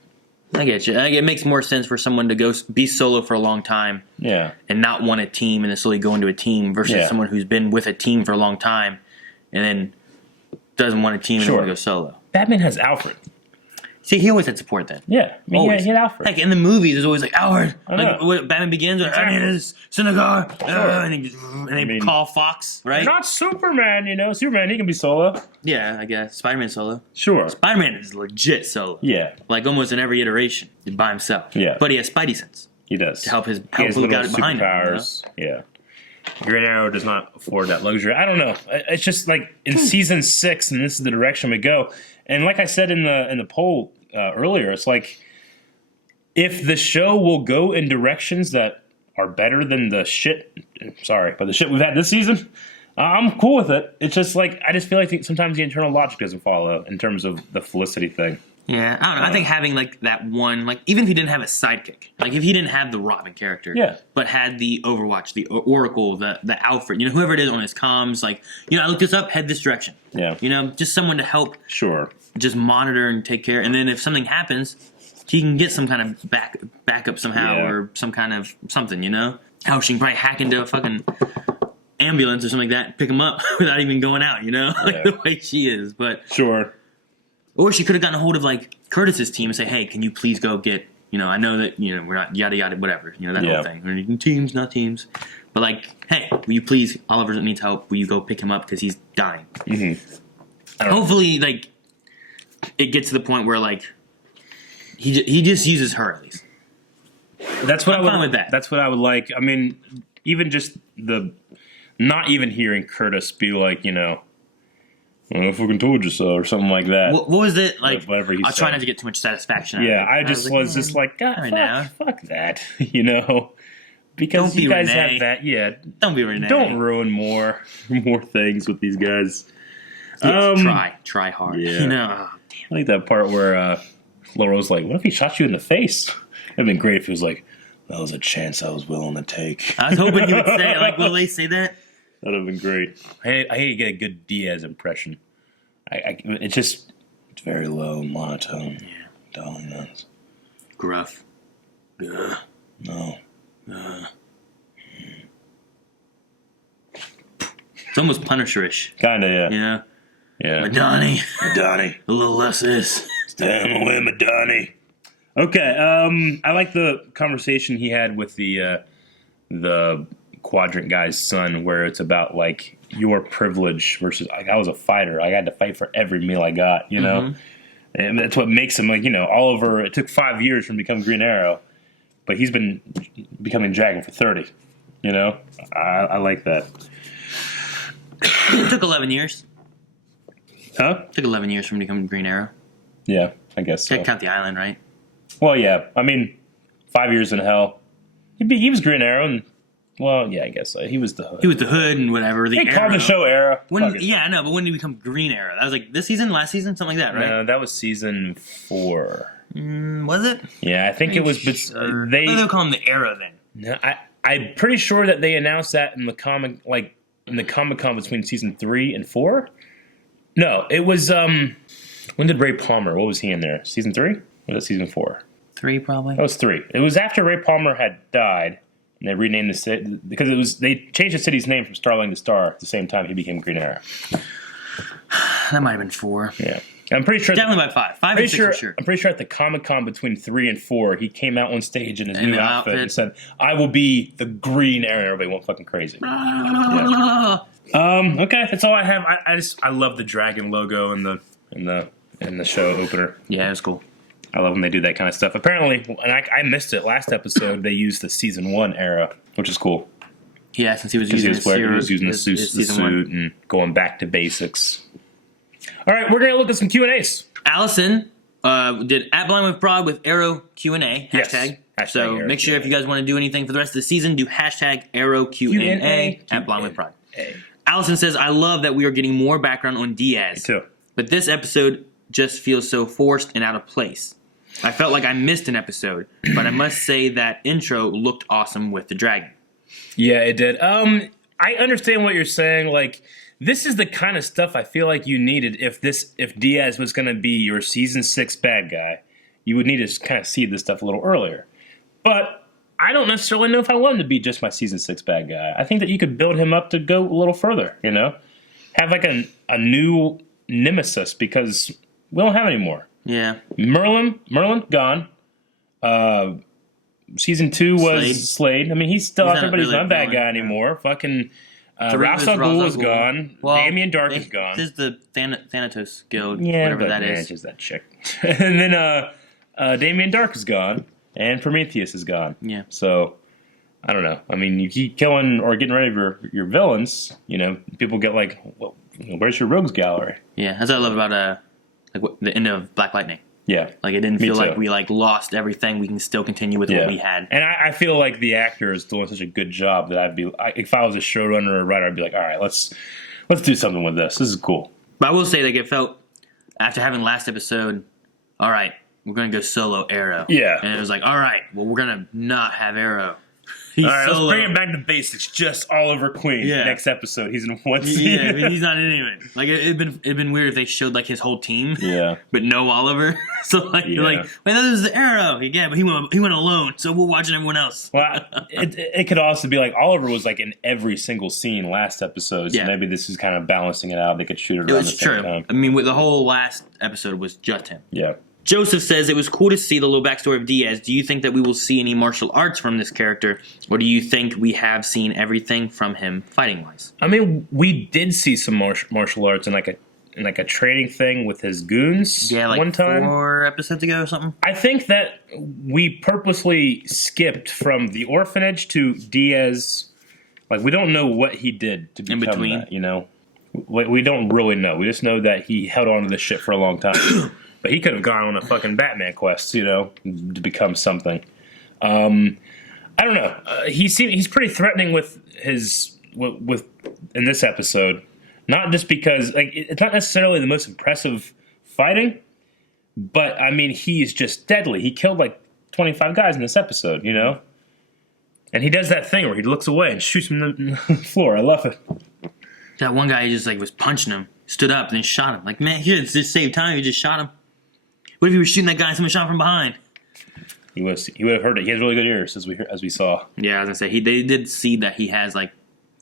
I get you. It makes more sense for someone to go be solo for a long time, and not want a team, and then slowly go into a team versus someone who's been with a team for a long time, and then doesn't want a team and want to go solo. Batman has Alfred. See, he always had support then. Yeah, he had Alfred. Like in the movies, there's always like Alfred. Like when Batman begins, I need this synagogue, and they call Fox, right? You're not Superman, Superman, he can be solo. Yeah, I guess Spider-Man solo. Sure, Spider-Man is legit solo. Yeah, like almost in every iteration by himself. Yeah, but he has Spidey sense. He does to help look out behind him. Yeah, Green Arrow does not afford that luxury. I don't know. It's just like in season 6, and this is the direction we go. And like I said in the poll earlier, it's like if the show will go in directions that are better than the shit. Sorry, but the shit we've had this season, I'm cool with it. It's just like I just feel like sometimes the internal logic doesn't follow in terms of the Felicity thing. Yeah, I don't know. I think having like that one, like even if he didn't have a sidekick, like if he didn't have the Robin character, Yeah. but had the Overwatch, the Oracle, the Alfred, whoever it is on his comms, like I looked this up, head this direction. Yeah. Just someone to help, Sure. just monitor and take care, and then if something happens, he can get some kind of backup somehow or some kind of something. How she can probably hack into a fucking ambulance or something like that, and pick him up without even going out. Like the way she is, but Sure. Or she could have gotten a hold of like Curtis's team and say, "Hey, can you please go get? I know that we're not yada yada whatever. That whole thing. We're needing teams, not teams. But like, hey, will you please? Oliver needs help. Will you go pick him up because he's dying? Mm-hmm. Hopefully, like, it gets to the point where like he just uses her at least. That's what I'm fine with that. That's what I would like. I mean, even just not even hearing Curtis be like, I fucking told you so, or something like that. What was it like? Whatever he I'll said. try not to get too much satisfaction. Yeah, out of it. I just was just like, God, fuck that, because Don't be you guys Renee. have that. Yeah, Don't be Renee. don't ruin more things with these guys. Try hard. Yeah. Oh, damn. I like that part where Laurel's like, "What if he shot you in the face?" It'd been great if he was like, "That was a chance I was willing to take." I was hoping you would say it. Like, will they say that? That'd have been great. I hate to get a good Diaz impression. It's very low, monotone. Yeah. Darling, that's Gruff. Ugh. no. It's almost Punisher-ish. Kinda, yeah. Yeah. Madani. Madani. A little less this. Stand away, Madani. Okay, I like the conversation he had with the Quadrant guy's son, where it's about like your privilege versus like, I was a fighter. I had to fight for every meal I got, and that's what makes him like Oliver. It took 5 years for him to become Green Arrow, but he's been becoming Dragon for 30. I like that. It took 11 years. Huh? It took 11 years for him to become Green Arrow. Yeah, I guess so. Can't count the island, right? Well, yeah. I mean, 5 years in hell. He was Green Arrow, and well, yeah, I guess so. He was the Hood. He was the Hood and whatever. The They called the Arrow. show Arrow. Fuck it. Yeah, I know, but when did he become Green Arrow? That was like this season, last season, something like that, right? No, that was season 4. Was it? Yeah, I think it was. But They'll call him the Arrow then. No, I'm pretty sure that they announced that in the Comic-Con between season 3 and 4. No, it was. When did Ray Palmer? What was he in there? Season 3? Or was it season 4? 3 probably. That was 3. It was after Ray Palmer had died, and they renamed the city because they changed the city's name from Starling to Star at the same time he became Green Arrow. That might have been 4. Yeah, I'm pretty sure. Definitely by 5. 5 and 6 for sure. I'm pretty sure at the Comic-Con between 3 and 4, he came out on stage in his In new the outfit and outfit. said, "I will be the Green Arrow." Everybody went fucking crazy. Yeah. Okay, that's all I have. I love the dragon logo in the show opener. Yeah, it was cool. I love when they do that kind of stuff. Apparently, and I missed it last episode, they used the season 1 era, which is cool. Yeah, since he was Because using he was using the suit and going back to basics. All right, we're going to look at some Q&As. Allison did at Blind with Prod with Arrow Q&A Yes. hashtag. Hashtag So Arrow make sure if Q&A. you guys want to do anything for the rest of the season, do hashtag Arrow Q&A at Blind with Prod. Allison says, I love that we are getting more background on Diaz. Me too. But this episode just feels so forced and out of place. I felt like I missed an episode, but I must say that intro looked awesome with the dragon. Yeah, it did. I understand what you're saying. Like, this is the kind of stuff I feel like you needed if Diaz was going to be your season 6 bad guy. You would need to kind of see this stuff a little earlier. But I don't necessarily know if I want him to be just my season 6 bad guy. I think that you could build him up to go a little further, Have like a new nemesis, because we don't have any more. Yeah. Merlin, gone. Season 2 was Slade. I mean, he's still out there, but he's not a bad guy anymore. Fucking Ra's al Ghul is gone. Damien Dark is gone. This is the Thanatos Guild, Yeah, whatever but that man, is. it's just that chick. And then Damien Dark is gone, and Prometheus is gone. Yeah. So I don't know. I mean, you keep killing or getting rid of your villains, people get like, well, where's your rogues gallery? Yeah, that's what I love about the end of Black Lightning. Yeah. Like, it didn't Me feel like too. we lost everything. We can still continue with what we had. And I feel like the actor is doing such a good job that if I was a showrunner or a writer, I'd be like, all right, let's do something with this. This is cool. But I will say, like, it felt, after having last episode, all right, we're going to go solo Arrow. Yeah. And it was like, all right, well, we're going to not have Arrow. He's All right, solo. let's bring it back to basics. Just Oliver Queen. Yeah. Next episode, he's in one scene. Yeah, I mean, he's not in it. Like, it'd been weird if they showed, like, his whole team. Yeah. But no Oliver. So, like, you're like, wait, this is the Arrow. Yeah, but he went alone, so we're watching everyone else. Well, it could also be like Oliver was like in every single scene last episode, so maybe this is kind of balancing it out. They could shoot it around the same time. I mean, with the whole last episode was just him. Yeah. Joseph says it was cool to see the little backstory of Diaz. Do you think that we will see any martial arts from this character, or do you think we have seen everything from him fighting wise? I mean, we did see some martial arts in like a training thing with his goons. Yeah, like one time 4 episodes ago or something. I think that we purposely skipped from the orphanage to Diaz. Like, we don't know what he did to become In between. that. We don't really know. We just know that he held on to this shit for a long time. But he could have gone on a fucking Batman quest, to become something. I don't know. He's pretty threatening with in this episode. Not just because it's not necessarily the most impressive fighting, but I mean he's just deadly. He killed like 25 guys in this episode, And he does that thing where he looks away and shoots him in the floor. I love it. That one guy just was punching him, stood up, and then shot him. Like, man, he just saved time. He just shot him. What if he was shooting that guy and someone shot from behind? He would have heard it. He has really good ears, as we saw. Yeah, I was gonna say they did see that he has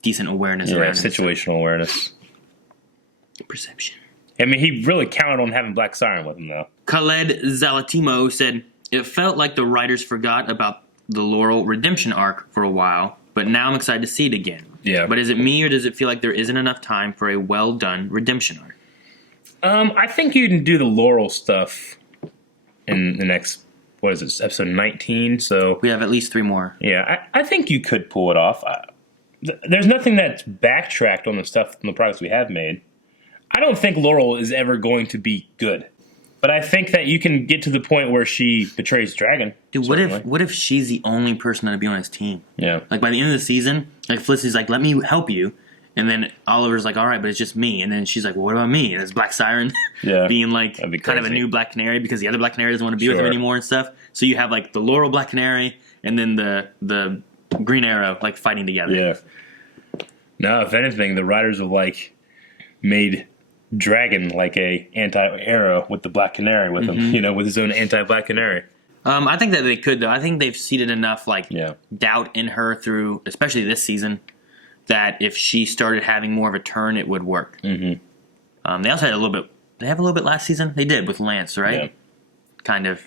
decent awareness around him. Situational awareness. Perception. I mean, he really counted on having Black Siren with him, though. Khaled Zalatimo said, it felt like the writers forgot about the Laurel redemption arc for a while, but now I'm excited to see it again. Yeah. But is it me, or does it feel like there isn't enough time for a well-done redemption arc? I think you can do the Laurel stuff in the next, what is it, episode 19, so... We have at least 3 more. Yeah, I think you could pull it off. There's nothing that's backtracked on the stuff from the products we have made. I don't think Laurel is ever going to be good. But I think that you can get to the point where she betrays Dragon. Dude, what if she's the only person to be on his team? Yeah. Like, by the end of the season, Felicity's like, let me help you. And then Oliver's like, all right, but it's just me. And then she's like, well, what about me? And it's Black Siren being kind of a new Black Canary because the other Black Canary doesn't want to be with him anymore and stuff. So you have the Laurel Black Canary and then the Green Arrow fighting together. Yeah. No, if anything, the writers have made Dragon like a anti-Arrow with the Black Canary with him, with his own anti-Black Canary. I think that they could, though. I think they've seeded enough doubt in her through, especially this season, that if she started having more of a turn, it would work. Mm-hmm. They also had a little bit. They have a little bit last season. They did with Lance, right? Yeah. Kind of.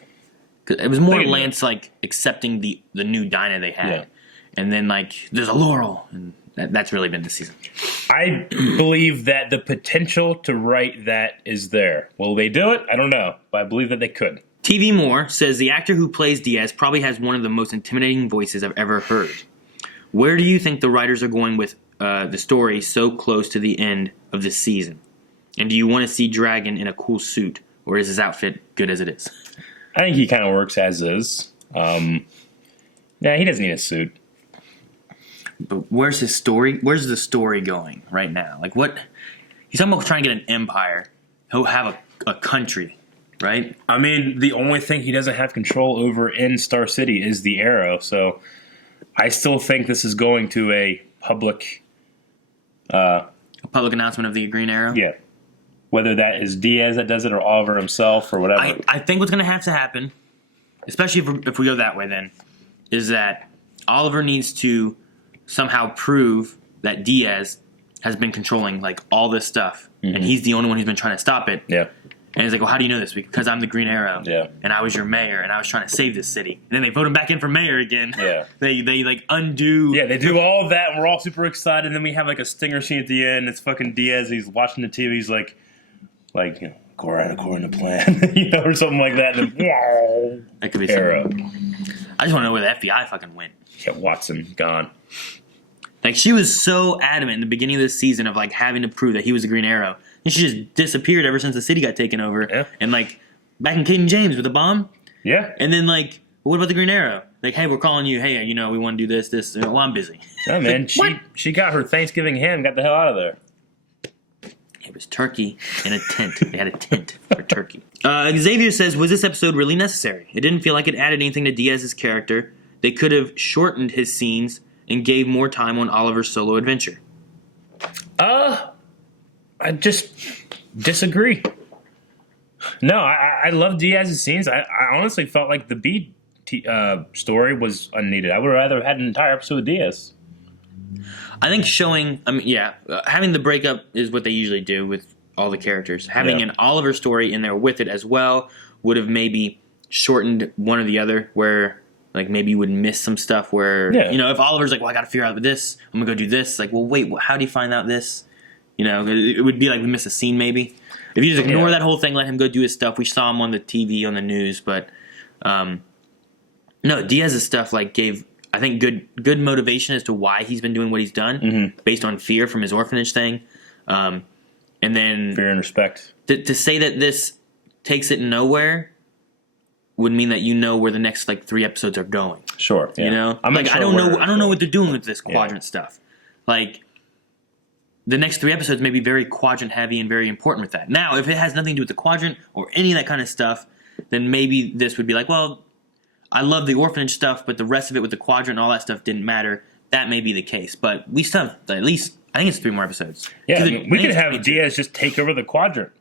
It was more Lance accepting the new Dinah they had, and then there's a Laurel, and that's really been the season. I believe that the potential to write that is there. Will they do it? I don't know, but I believe that they could. TV Moore says the actor who plays Diaz probably has one of the most intimidating voices I've ever heard. Where do you think the writers are going with the story so close to the end of this season? And do you want to see Dragon in a cool suit, or is his outfit good as it is? I think he kind of works as is. He doesn't need a suit. But where's his story? Where's the story going right now? What? He's talking about trying to get an empire. He'll have a country, right? I mean, the only thing he doesn't have control over in Star City is the Arrow, so I still think this is going to a public... a public announcement of the Green Arrow? Yeah. Whether that is Diaz that does it or Oliver himself or whatever. I think what's going to have to happen, especially if we go that way then, is that Oliver needs to somehow prove that Diaz has been controlling all this stuff, and he's the only one who's been trying to stop it. Yeah. And he's like, well, how do you know this? Because I'm the Green Arrow. Yeah. And I was your mayor, and I was trying to save this city. And then they vote him back in for mayor again. Yeah. They undo. Yeah, they do all of that, and we're all super excited, and then we have a stinger scene at the end. It's fucking Diaz. He's watching the TV. He's go right according to plan, or something like that. And then, That could be Arrow. something. I just want to know where the FBI fucking went. Yeah, Watson gone. Like, she was so adamant in the beginning of this season of, like, having to prove that he was a Green Arrow. And she just disappeared ever since the city got taken over. Yeah. And, like, back in Caden James with a bomb. Yeah. And then, like, what about the Green Arrow? Like, hey, we're calling you. Hey, we want to do this. Well, I'm busy. Yeah, man. She got her Thanksgiving ham and got the hell out of there. It was turkey in a tent. They had a tent for turkey. Xavier says, was this episode really necessary? It didn't feel like it added anything to Diaz's character. They could have shortened his scenes and gave more time on Oliver's solo adventure. I just disagree. No, I love Diaz's scenes. I honestly felt like the B story was unneeded. I would have rather had an entire episode of Diaz. I think having the breakup is what they usually do with all the characters. Having an Oliver story in there with it as well would have maybe shortened one or the other, where like maybe you would miss some stuff where, if Oliver's like, well, I got to figure out this, I'm going to go do this. Like, well, wait, how do you find out this? It would be like we miss a scene maybe. If you just ignore that whole thing, let him go do his stuff. We saw him on the TV, on the news, but no, Diaz's stuff like gave, I think, good motivation as to why he's been doing what he's done, based on fear from his orphanage thing. And then Fear and respect. To say that this takes it nowhere would mean that where the next like 3 episodes are going. Sure. Yeah. I don't know what they're doing with this quadrant stuff. Like, the next 3 episodes may be very quadrant heavy and very important with that. Now, if it has nothing to do with the quadrant or any of that kind of stuff, then maybe this would be like, well, I love the orphanage stuff, but the rest of it with the quadrant and all that stuff didn't matter. That may be the case. But we still have at least, I think it's 3 more episodes. Yeah, we could have Diaz just take over the quadrant.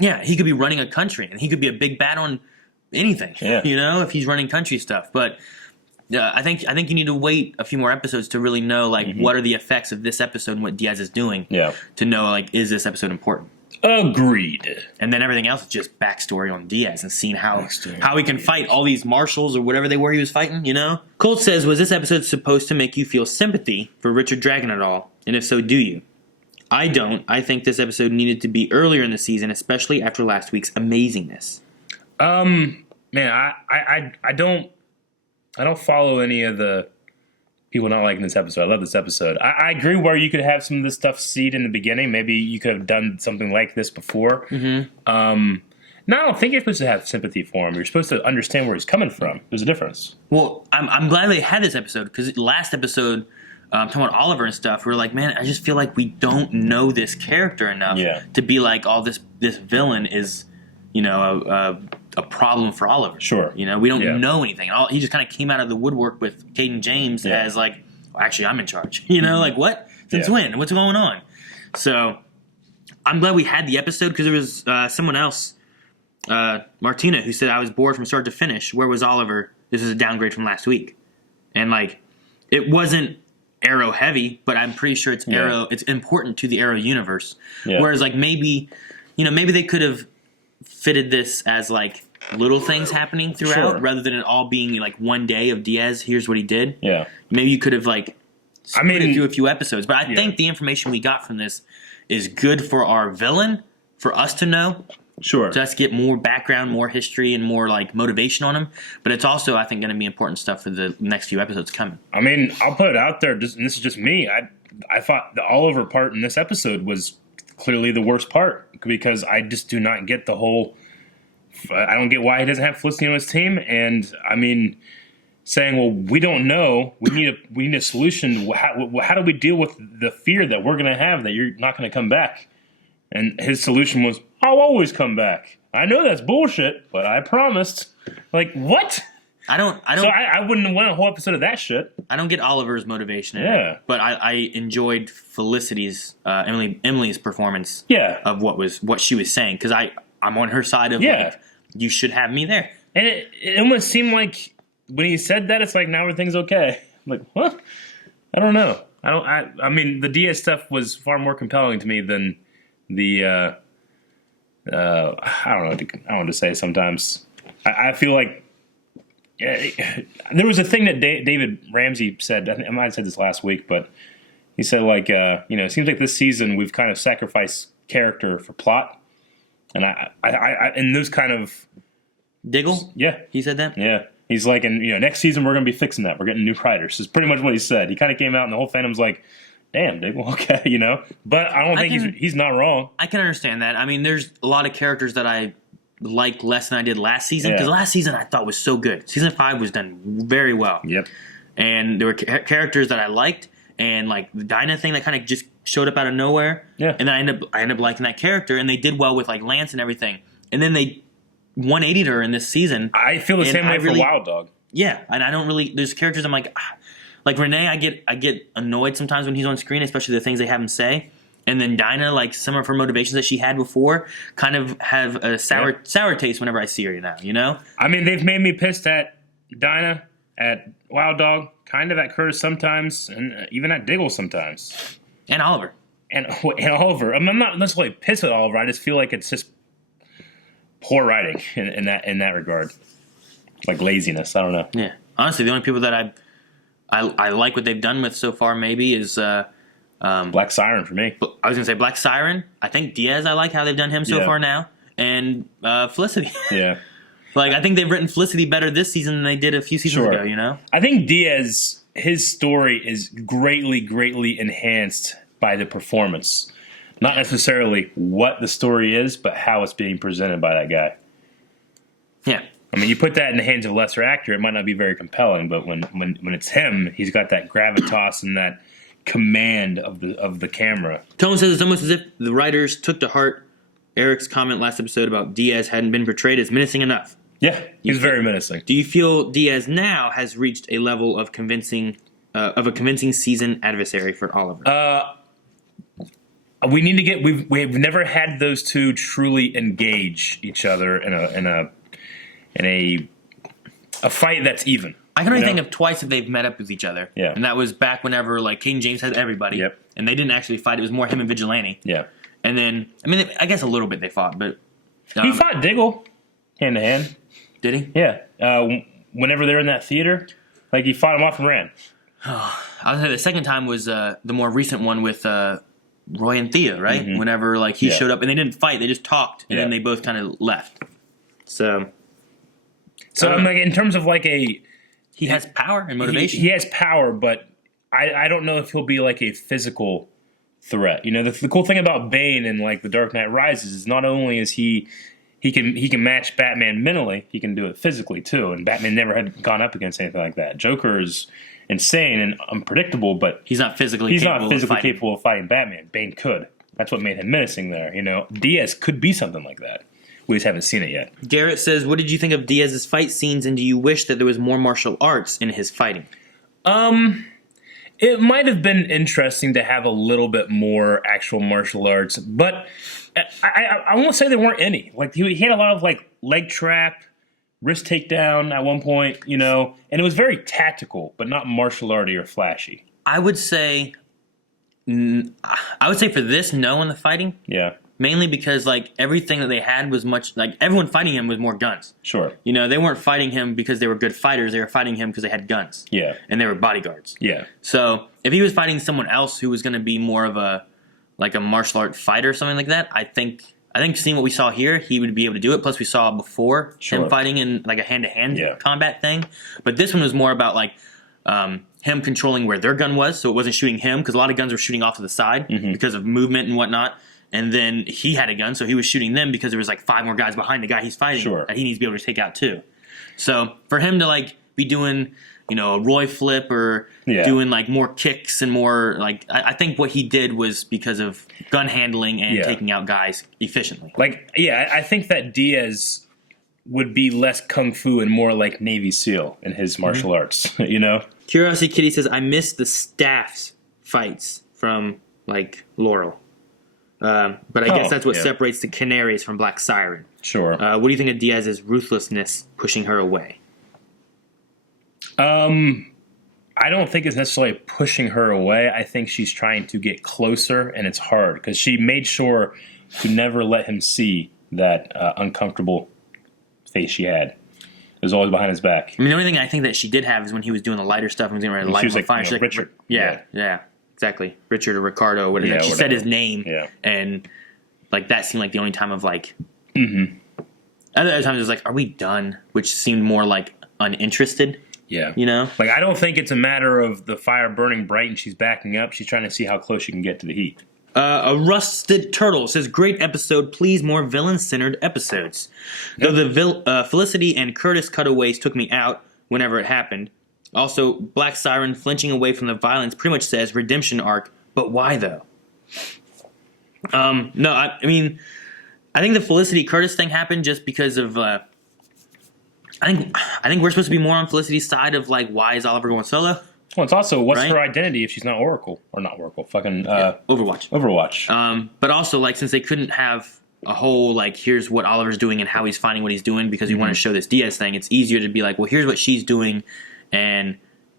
Yeah, he could be running a country, and he could be a big bad on anything, if he's running country stuff. But I think you need to wait a few more episodes to really know, like, what are the effects of this episode and what Diaz is doing to know, like, is this episode important? Agreed. And then everything else is just backstory on Diaz and seeing how he can fight all these marshals or whatever they were he was fighting, Colt says, was this episode supposed to make you feel sympathy for Richard Dragon at all? And if so, do you? I don't. I think this episode needed to be earlier in the season, especially after last week's amazingness. Man, I don't follow any of the people not liking this episode. I love this episode. I agree where you could have some of this stuff seed in the beginning. Maybe you could have done something like this before. No, I don't think you're supposed to have sympathy for him. You're supposed to understand where he's coming from. There's a difference. Well, I'm glad they had this episode, because last episode, talking about Oliver and stuff, we were like, man, I just feel like we don't know this character enough to be like, oh, this villain is, a problem for Oliver. Sure. We don't know anything. He just kind of came out of the woodwork with Caden James as like, well, actually, I'm in charge. Like, what? Since when? What's going on? So I'm glad we had the episode, because there was someone else, Martina, who said, I was bored from start to finish. Where was Oliver? This is a downgrade from last week. And like, it wasn't Arrow heavy, but I'm pretty sure it's Arrow. It's important to the Arrow universe. Yeah. Whereas like maybe they could have fitted this as like little things happening throughout, rather than it all being like one day of Diaz. Here's what he did. Yeah. Maybe you could have like split it through a few episodes. But I think the information we got from this is good for our villain, for us to know. Sure. To us get more background, more history, and more like motivation on him. But it's also, I think, going to be important stuff for the next few episodes coming. I mean, I'll put it out there, and this is just me. I thought the Oliver part in this episode was clearly the worst part, because I just do not get the whole. I don't get why he doesn't have Felicity on his team, and I mean, saying, "Well, we don't know. We need a solution. How do we deal with the fear that we're going to have that you're not going to come back?" And his solution was, "I'll always come back. I know that's bullshit, but I promised." Like, what? I don't. So I wouldn't want a whole episode of that shit. I don't get Oliver's motivation. But I enjoyed Felicity's Emily's performance. Of what she was saying, because I'm on her side of like, you should have me there. And it almost seemed like when he said that, it's like now everything's okay. I'm like, what? I don't know. I mean, the Diaz stuff was far more compelling to me than the I don't know. I don't know what to say. Sometimes I feel like. There was a thing that David Ramsey said. I might have said this last week, but he said, like, it seems like this season we've kind of sacrificed character for plot, and I and those kind of Diggle. Yeah, he said that. Yeah, He's like, and next season we're going to be fixing that. We're getting new writers. Is pretty much what he said. He kind of came out and the whole fandom's like, damn, Diggle, okay, But I don't think he's not wrong. I can understand that. I mean, there's a lot of characters that I like less than I did last season, because last season I thought was so good. Season 5 was done very well. Yep. And there were characters that I liked, and like the Dinah thing that kind of just showed up out of nowhere. Yeah. And then I ended up liking that character, and they did well with like Lance and everything. And then they 180'd her in this season. I feel the same way for Wild Dog. Yeah, and I don't really. There's characters I'm like Renee. I get annoyed sometimes when he's on screen, especially the things they have him say. And then Dinah, like some of her motivations that she had before, kind of have a sour taste whenever I see her now. I mean, they've made me pissed at Dinah, at Wild Dog, kind of at Curtis sometimes, and even at Diggle sometimes. And Oliver. And Oliver. I mean, I'm not necessarily pissed at Oliver. I just feel like it's just poor writing in that regard. Like laziness. I don't know. Yeah. Honestly, the only people that I like what they've done with so far maybe is Black Siren for me. I was gonna say Black Siren. I think Diaz. I like how they've done him so far now, and Felicity. Yeah. Like I think they've written Felicity better this season than they did a few seasons ago. I think Diaz, his story is greatly enhanced by the performance, not necessarily what the story is, but how it's being presented by that guy. Yeah. I mean, you put that in the hands of a lesser actor, it might not be very compelling, but when it's him, he's got that gravitas and that command of the camera. Tone says it's almost as if the writers took to heart Eric's comment last episode about Diaz hadn't been portrayed as menacing enough. Yeah, he's very menacing. Do you feel Diaz now has reached a level of convincing season adversary for Oliver? We need to get. We've never had those two truly engage each other in a fight that's even. I can only think of twice that they've met up with each other. Yeah. And that was back whenever like King James had everybody. Yep. And they didn't actually fight. It was more him and Vigilante. Yeah. And then, I mean, I guess a little bit they fought, but... he fought Diggle hand to hand. Did he? Yeah. Whenever they were in that theater, like he fought him off and ran. I was say the second time was the more recent one with Roy and Thea, right? Mm-hmm. Whenever like he showed up and they didn't fight, they just talked, and then they both kind of left. So I'm like, in terms of like he has power and motivation. He has power, but I don't know if he'll be like a physical threat. The cool thing about Bane and like The Dark Knight Rises is not only is he can match Batman mentally, he can do it physically too. And Batman never had gone up against anything like that. Joker is insane and unpredictable, but he's not physically capable of fighting Batman. Bane could. That's what made him menacing there. Diaz could be something like that. We just haven't seen it yet. Garrett says, what did you think of Diaz's fight scenes, and do you wish that there was more martial arts in his fighting? It might have been interesting to have a little bit more actual martial arts, but I won't say there weren't any. Like he had a lot of like leg trap, wrist takedown at one point, and it was very tactical, but not martial arty or flashy. I would say for this, no in the fighting. Yeah. Mainly because like everything that they had was much like everyone fighting him was more guns. Sure. They weren't fighting him because they were good fighters. They were fighting him because they had guns. Yeah. And they were bodyguards. Yeah. So if he was fighting someone else who was going to be more of a martial art fighter or something like that, I think seeing what we saw here, he would be able to do it. Plus we saw before him fighting in like a hand-to-hand combat thing. But this one was more about like him controlling where their gun was, so it wasn't shooting him, because a lot of guns were shooting off to the side because of movement and whatnot. And then he had a gun, so he was shooting them because there was like 5 more guys behind the guy he's fighting that he needs to be able to take out too. So for him to like be doing, a Roy flip or doing like more kicks and more like, I think what he did was because of gun handling and taking out guys efficiently. I think that Diaz would be less kung fu and more like Navy SEAL in his martial arts, Curiosity Kitty says, I miss the staff's fights from like Laurel. But I guess that's what separates the Canaries from Black Siren. Sure. What do you think of Diaz's ruthlessness pushing her away? I don't think it's necessarily pushing her away. I think she's trying to get closer, and it's hard because she made sure to never let him see that uncomfortable face she had. It was always behind his back. I mean, the only thing I think that she did have is when he was doing the lighter stuff and was getting ready to light him on fire. She's like, Richard. Yeah. Exactly. Richard or Ricardo, whatever. She said his name, and like that seemed like the only time of like. Other times it was like, "Are we done?" Which seemed more like uninterested. Yeah. You know? Like, I don't think it's a matter of the fire burning bright and she's backing up. She's trying to see how close she can get to the heat. A Rusted Turtle says, great episode, please more villain-centered episodes. Though the Felicity and Curtis cutaways took me out whenever it happened. Also, Black Siren flinching away from the violence pretty much says redemption arc, but why though? No, I mean, I think the Felicity Curtis thing happened just because of, I think we're supposed to be more on Felicity's side of, like, why is Oliver going solo? Well, it's also, what's Right? her identity if she's not Oracle? Or not Oracle, fucking Overwatch. Overwatch. But also, like, since they couldn't have a whole, like, here's what Oliver's doing and how he's finding what he's doing because we want to show this Diaz thing, it's easier to be like, well, here's what she's doing and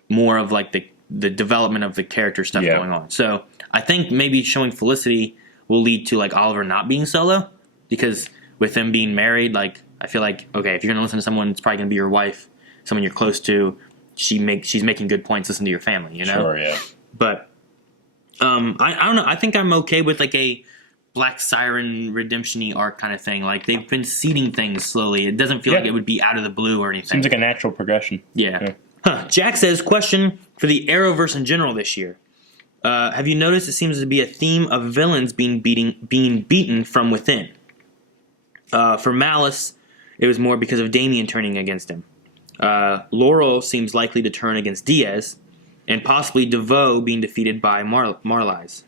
more of, like, the development of the character stuff going on. So I think maybe showing Felicity will lead to, like, Oliver not being solo because with them being married, like, I feel like, okay, if you're going to listen to someone, it's probably going to be your wife, someone you're close to. She's making good points. Listen to your family, you know? Sure, yeah. But I don't know. I think I'm okay with like a Black Siren redemption-y arc kind of thing. Like they've been seeding things slowly. It doesn't feel like it would be out of the blue or anything. Seems like a natural progression. Yeah. Huh. Jack says, question for the Arrowverse in general this year. Have you noticed it seems to be a theme of villains being beaten from within? For Malice, it was more because of Damian turning against him. Laurel seems likely to turn against Diaz, and possibly DeVoe being defeated by Marlies.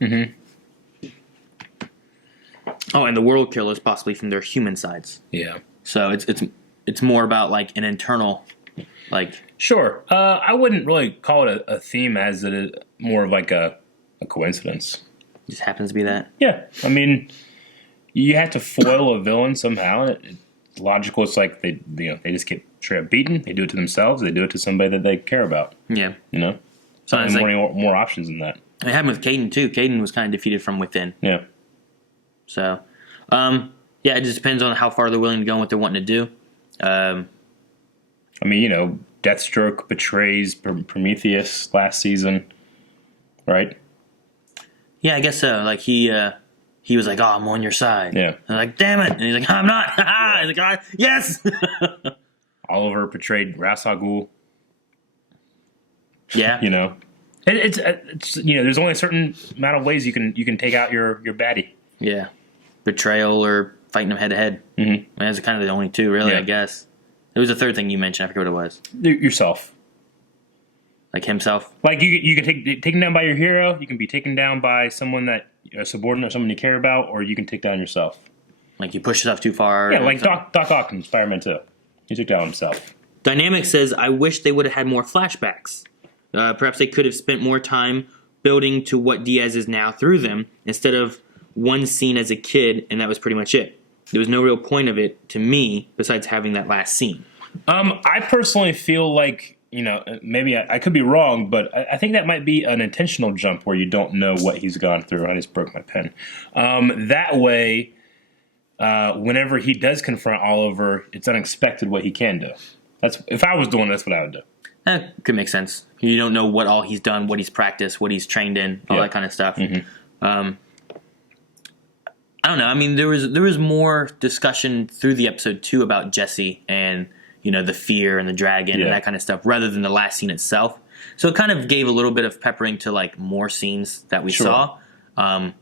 Mm-hmm. Oh, and the World Killers possibly from their human sides. Yeah. So it's more about like an internal, like. Sure. I wouldn't really call it a theme as it is more of like a coincidence. Just happens to be that. Yeah. I mean, you have to foil a villain somehow. It's logical. It's like they just get straight up beaten. They do it to themselves. They do it to somebody that they care about. Yeah. You know? So it's like, more options than that. it happened with Caden too. Caden was kind of defeated from within. Yeah. So, yeah, it just depends on how far they're willing to go and what they're wanting to do. I mean, Deathstroke betrays Prometheus last season, right? Yeah, I guess so. Like he was like, "Oh, I'm on your side." Yeah. And I'm like, "Damn it!" And he's like, "I'm not." He's like, "Yes." Oliver betrayed Ra's al Ghul. Yeah. It's there's only a certain amount of ways you can take out your baddie. Yeah. Betrayal or fighting them head to head. Mm-hmm. That's kind of the only two, really. Yeah. I guess. There was a third thing you mentioned. I forget what it was. Yourself. Like himself. Like you can taken down by your hero. You can be taken down by someone that a subordinate or someone you care about, or you can take down yourself. Like you push yourself too far. Yeah, like Doc Ock in Spider-Man 2. He took down himself. Dynamic says, I wish they would have had more flashbacks. Perhaps they could have spent more time building to what Diaz is now through them, instead of one scene as a kid, and that was pretty much it. There was no real point of it to me, besides having that last scene. I personally feel like, maybe I could be wrong, but I think that might be an intentional jump where you don't know what he's gone through. I just broke my pen. That way, whenever he does confront Oliver, it's unexpected what he can do. If I was doing that's what I would do. That could make sense. You don't know what all he's done, what he's practiced, what he's trained in, all that kind of stuff. Mm-hmm. I don't know. I mean, there was more discussion through the episode too about Jesse and the fear and the dragon and that kind of stuff, rather than the last scene itself. So it kind of gave a little bit of peppering to like more scenes that we saw. But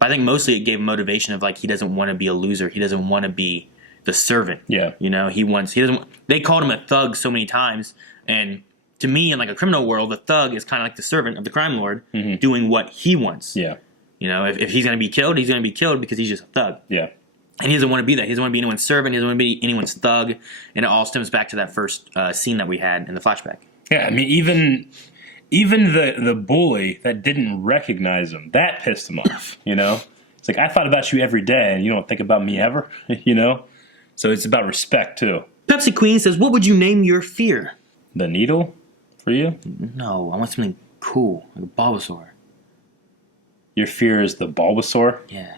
I think mostly it gave motivation of like he doesn't want to be a loser. He doesn't want to be the servant. Yeah. He doesn't. They called him a thug so many times, and to me, in like a criminal world, the thug is kind of like the servant of the crime lord, doing what he wants. Yeah. If he's going to be killed, he's going to be killed because he's just a thug. Yeah. And he doesn't want to be that. He doesn't want to be anyone's servant. He doesn't want to be anyone's thug. And it all stems back to that first scene that we had in the flashback. Yeah, I mean, even the bully that didn't recognize him, that pissed him off, It's like, I thought about you every day, and you don't think about me ever, So it's about respect, too. Pepsi Queen says, what would you name your fear? The Needle for you? No, I want something cool, like a Bulbasaur. Your fear is the Bulbasaur? Yeah,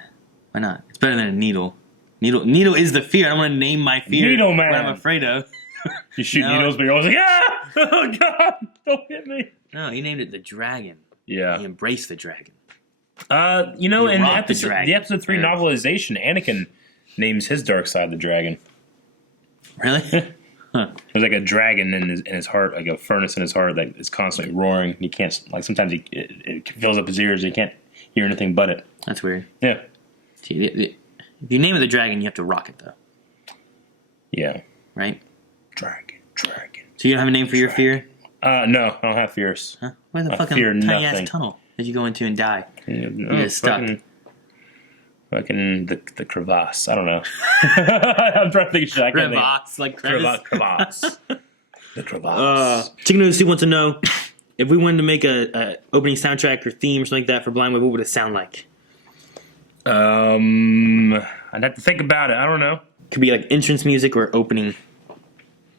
why not? It's better than a needle. Needle is the fear. I don't want to name my fear. Needle man. What I'm afraid of. You shoot needles, but you're always like, ah! Oh, God! Don't hit me. No, he named it the dragon. Yeah. He embraced the dragon. In the episode 3 novelization, Anakin names his dark side the dragon. Really? There's like a dragon in his heart, like a furnace in his heart that is constantly roaring. He can't, like, sometimes it fills up his ears. He can't hear anything but it. That's weird. Yeah. See, if you name it the dragon, you have to rock it, though. Yeah. Right? Dragon. So you don't have a name for your fear? No, I don't have fears. Huh? Where's the I fucking fear tiny nothing. ass tunnel that you go into and die? You get stuck. Fucking the crevasse. I don't know. I'm trying to think of shit. I can't think. Crevasse, like crevice. Crevasse. The crevasse. Chicken Noodle Soup wants to know if we wanted to make a opening soundtrack or theme or something like that for Blind Wave, what would it sound like? I'd have to think about it. I don't know. Could be like entrance music or opening.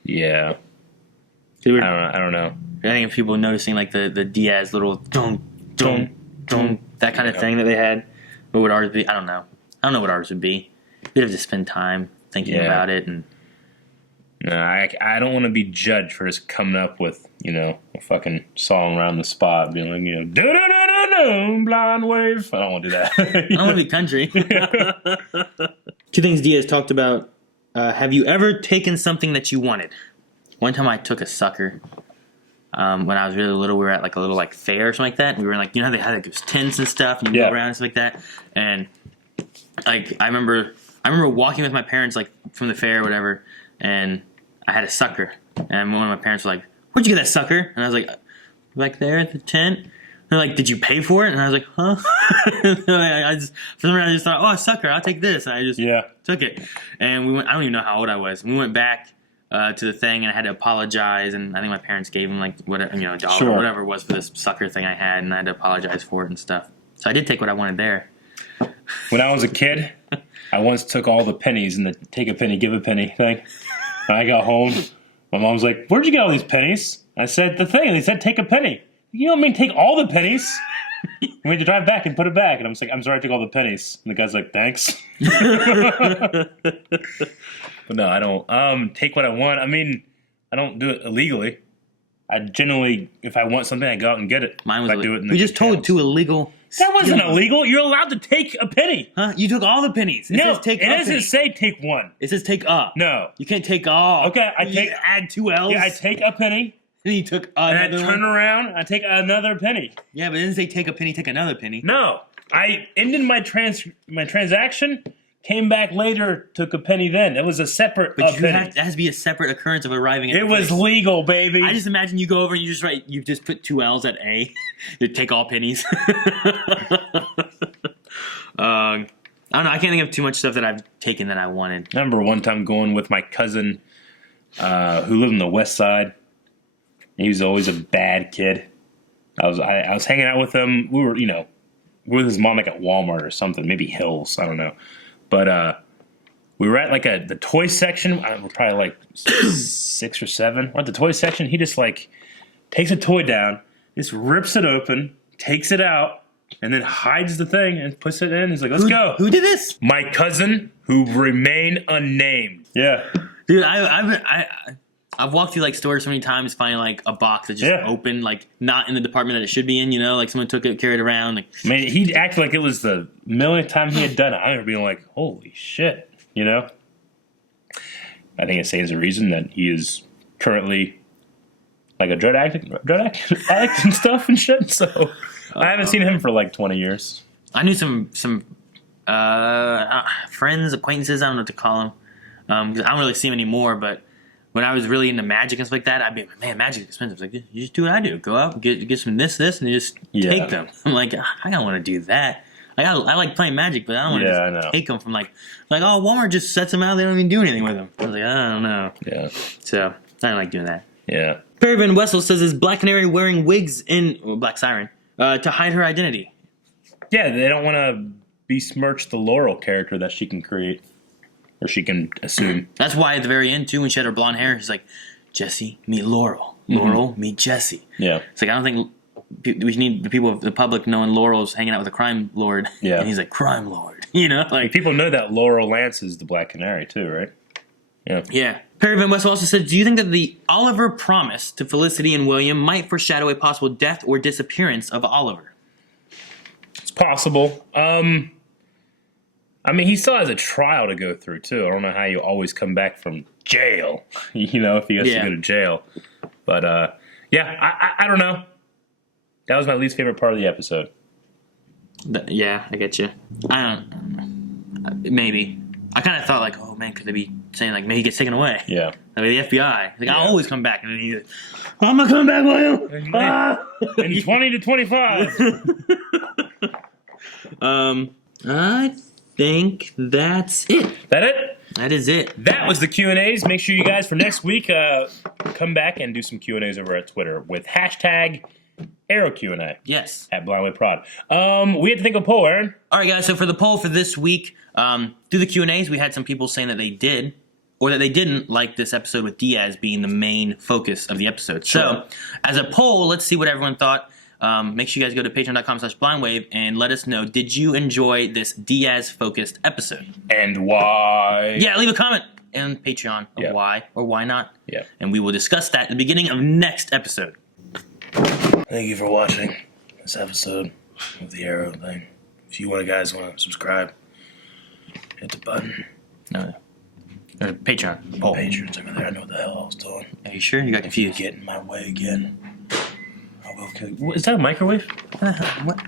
Yeah. I I don't know. I think if people noticing like the Diaz little dun dun dun that kind of thing that they had, what would ours be? I don't know. I don't know what ours would be. We'd have to spend time thinking about it, and No, I don't want to be judged for just coming up with, a fucking song around the spot, being like, do-do-do-do-do, Blind Wave. I don't want to do that. I don't want to be country. 2 things Diaz talked about. Have you ever taken something that you wanted? One time I took a sucker. When I was really little, we were at like a little like fair or something like that. And we were in, like, how they had like those tents and stuff, and you go around and stuff like that. And like I remember walking with my parents like from the fair or whatever, and I had a sucker. And one of my parents were like, "Where'd you get that sucker?" And I was like there at the tent. And they're like, "Did you pay for it?" And I was like, "Huh?" For some reason I just thought, "Oh, a sucker, I'll take this." And I just took it. And we went. I don't even know how old I was. We went back to the thing, and I had to apologize, and I think my parents gave him like whatever, a dollar or whatever it was for this sucker thing I had, and I had to apologize for it and stuff. So I did take what I wanted there. When I was a kid, I once took all the pennies in the take a penny, give a penny thing. And I got home, my mom was like, "Where'd you get all these pennies?" I said, "The thing." And they said, "Take a penny." You don't mean take all the pennies? We had to drive back and put it back. And I was like, "I'm sorry, I took all the pennies." And the guy's like, "Thanks." But no, I don't take what I want. I mean, I don't do it illegally. I generally, if I want something, I go out and get it. Mine was I do it in the we just told 2 illegal. That wasn't illegal. You're allowed to take a penny. Huh? You took all the pennies. It No, says take it a doesn't penny. say take one. It says take a. No. You can't take all. Okay, You add 2 L's. Yeah, I take a penny, Then you took and I another turn one. around, and I take another penny. Yeah, but it doesn't say take a penny, take another penny. No, I ended my transaction, came back later, took a penny then. It was a separate But penny. that has to be a separate occurrence of arriving at It the was place. legal, baby. I just imagine you go over and you just put 2 L's at A. You take all pennies. I don't know. I can't think of too much stuff that I've taken that I wanted. I remember one time going with my cousin who lived on the west side. He was always a bad kid. I was hanging out with him. We were, with his mom like at Walmart or something, maybe Hills, I don't know. But we were at like the toy section. We're probably like 6 or 7. We're at the toy section. He just like takes a toy down, just rips it open, takes it out, and then hides the thing and puts it in. He's like, "Let's go." Who did this? My cousin, who remain unnamed. Yeah. Dude, I've walked through like stores so many times, finding like a box that just open, like not in the department that it should be in. Like someone took it, carried it around. Like, I mean, he acted like it was the millionth time he had done it. I remember being like, "Holy shit!" I think it stands a reason that he is currently like a drug addict and stuff and shit. So I haven't seen him for like 20 years. I knew some friends, acquaintances. I don't know what to call them because I don't really see them anymore. But when I was really into magic and stuff like that, I'd be like, "Man, magic is expensive." Like, you just do what I do. Go out, get some this, and you just take them. I'm like, I don't want to do that. Like, I like playing magic, but I don't want to just take them from like, oh, Walmart just sets them out. They don't even do anything with them. I was like, I don't know. Yeah. So I don't like doing that. Yeah. Perry Van Wessel says, "Is Black Canary wearing wigs Black Siren to hide her identity?" Yeah, they don't want to besmirch the Laurel character that she can create. Or she can assume. That's why at the very end, too, when she had her blonde hair, she's like, "Jesse, meet Laurel. Laurel, meet Jesse." Yeah. It's like, I don't think we need the people of the public knowing Laurel's hanging out with a crime lord. Yeah. And he's like, "Crime lord." Like, People know that Laurel Lance is the Black Canary, too, right? Yeah. Yeah. Perry Van Wessel also said, "Do you think that the Oliver promise to Felicity and William might foreshadow a possible death or disappearance of Oliver?" It's possible. I mean, he still has a trial to go through too. I don't know how you always come back from jail. You know, if he has to go to jail. But yeah, I don't know. That was my least favorite part of the episode. Yeah, I get you. I don't. Maybe. I kind of thought like, oh man, could they be saying like maybe he gets taken away? Yeah. I mean, the FBI. Like, I'll always come back, and then he's like, I'm not coming back with you. In 20 to 25. I think that's it. That it? That is it. That was the Q&As. Make sure you guys for next week come back and do some Q&As over at Twitter with hashtag Arrow Q&A. Yes. At Blindway Prod. We had to think of a poll, Aaron. All right, guys. So for the poll for this week, through the Q&As, we had some people saying that they did or that they didn't like this episode with Diaz being the main focus of the episode. Sure. So as a poll, let's see what everyone thought. Make sure you guys go to patreon.com/blindwave and let us know, did you enjoy this Diaz-focused episode? And why? Yeah, leave a comment on Patreon of why or why not. Yeah. And we will discuss that at the beginning of next episode. Thank you for watching this episode of the Arrow thing. If you guys want to subscribe, hit the button. No. Patreon. Poll. Patrons over there. I know what the hell I was doing. Are you sure? You got If you confused. get in my way again, I will kill you. Is that a microwave? What?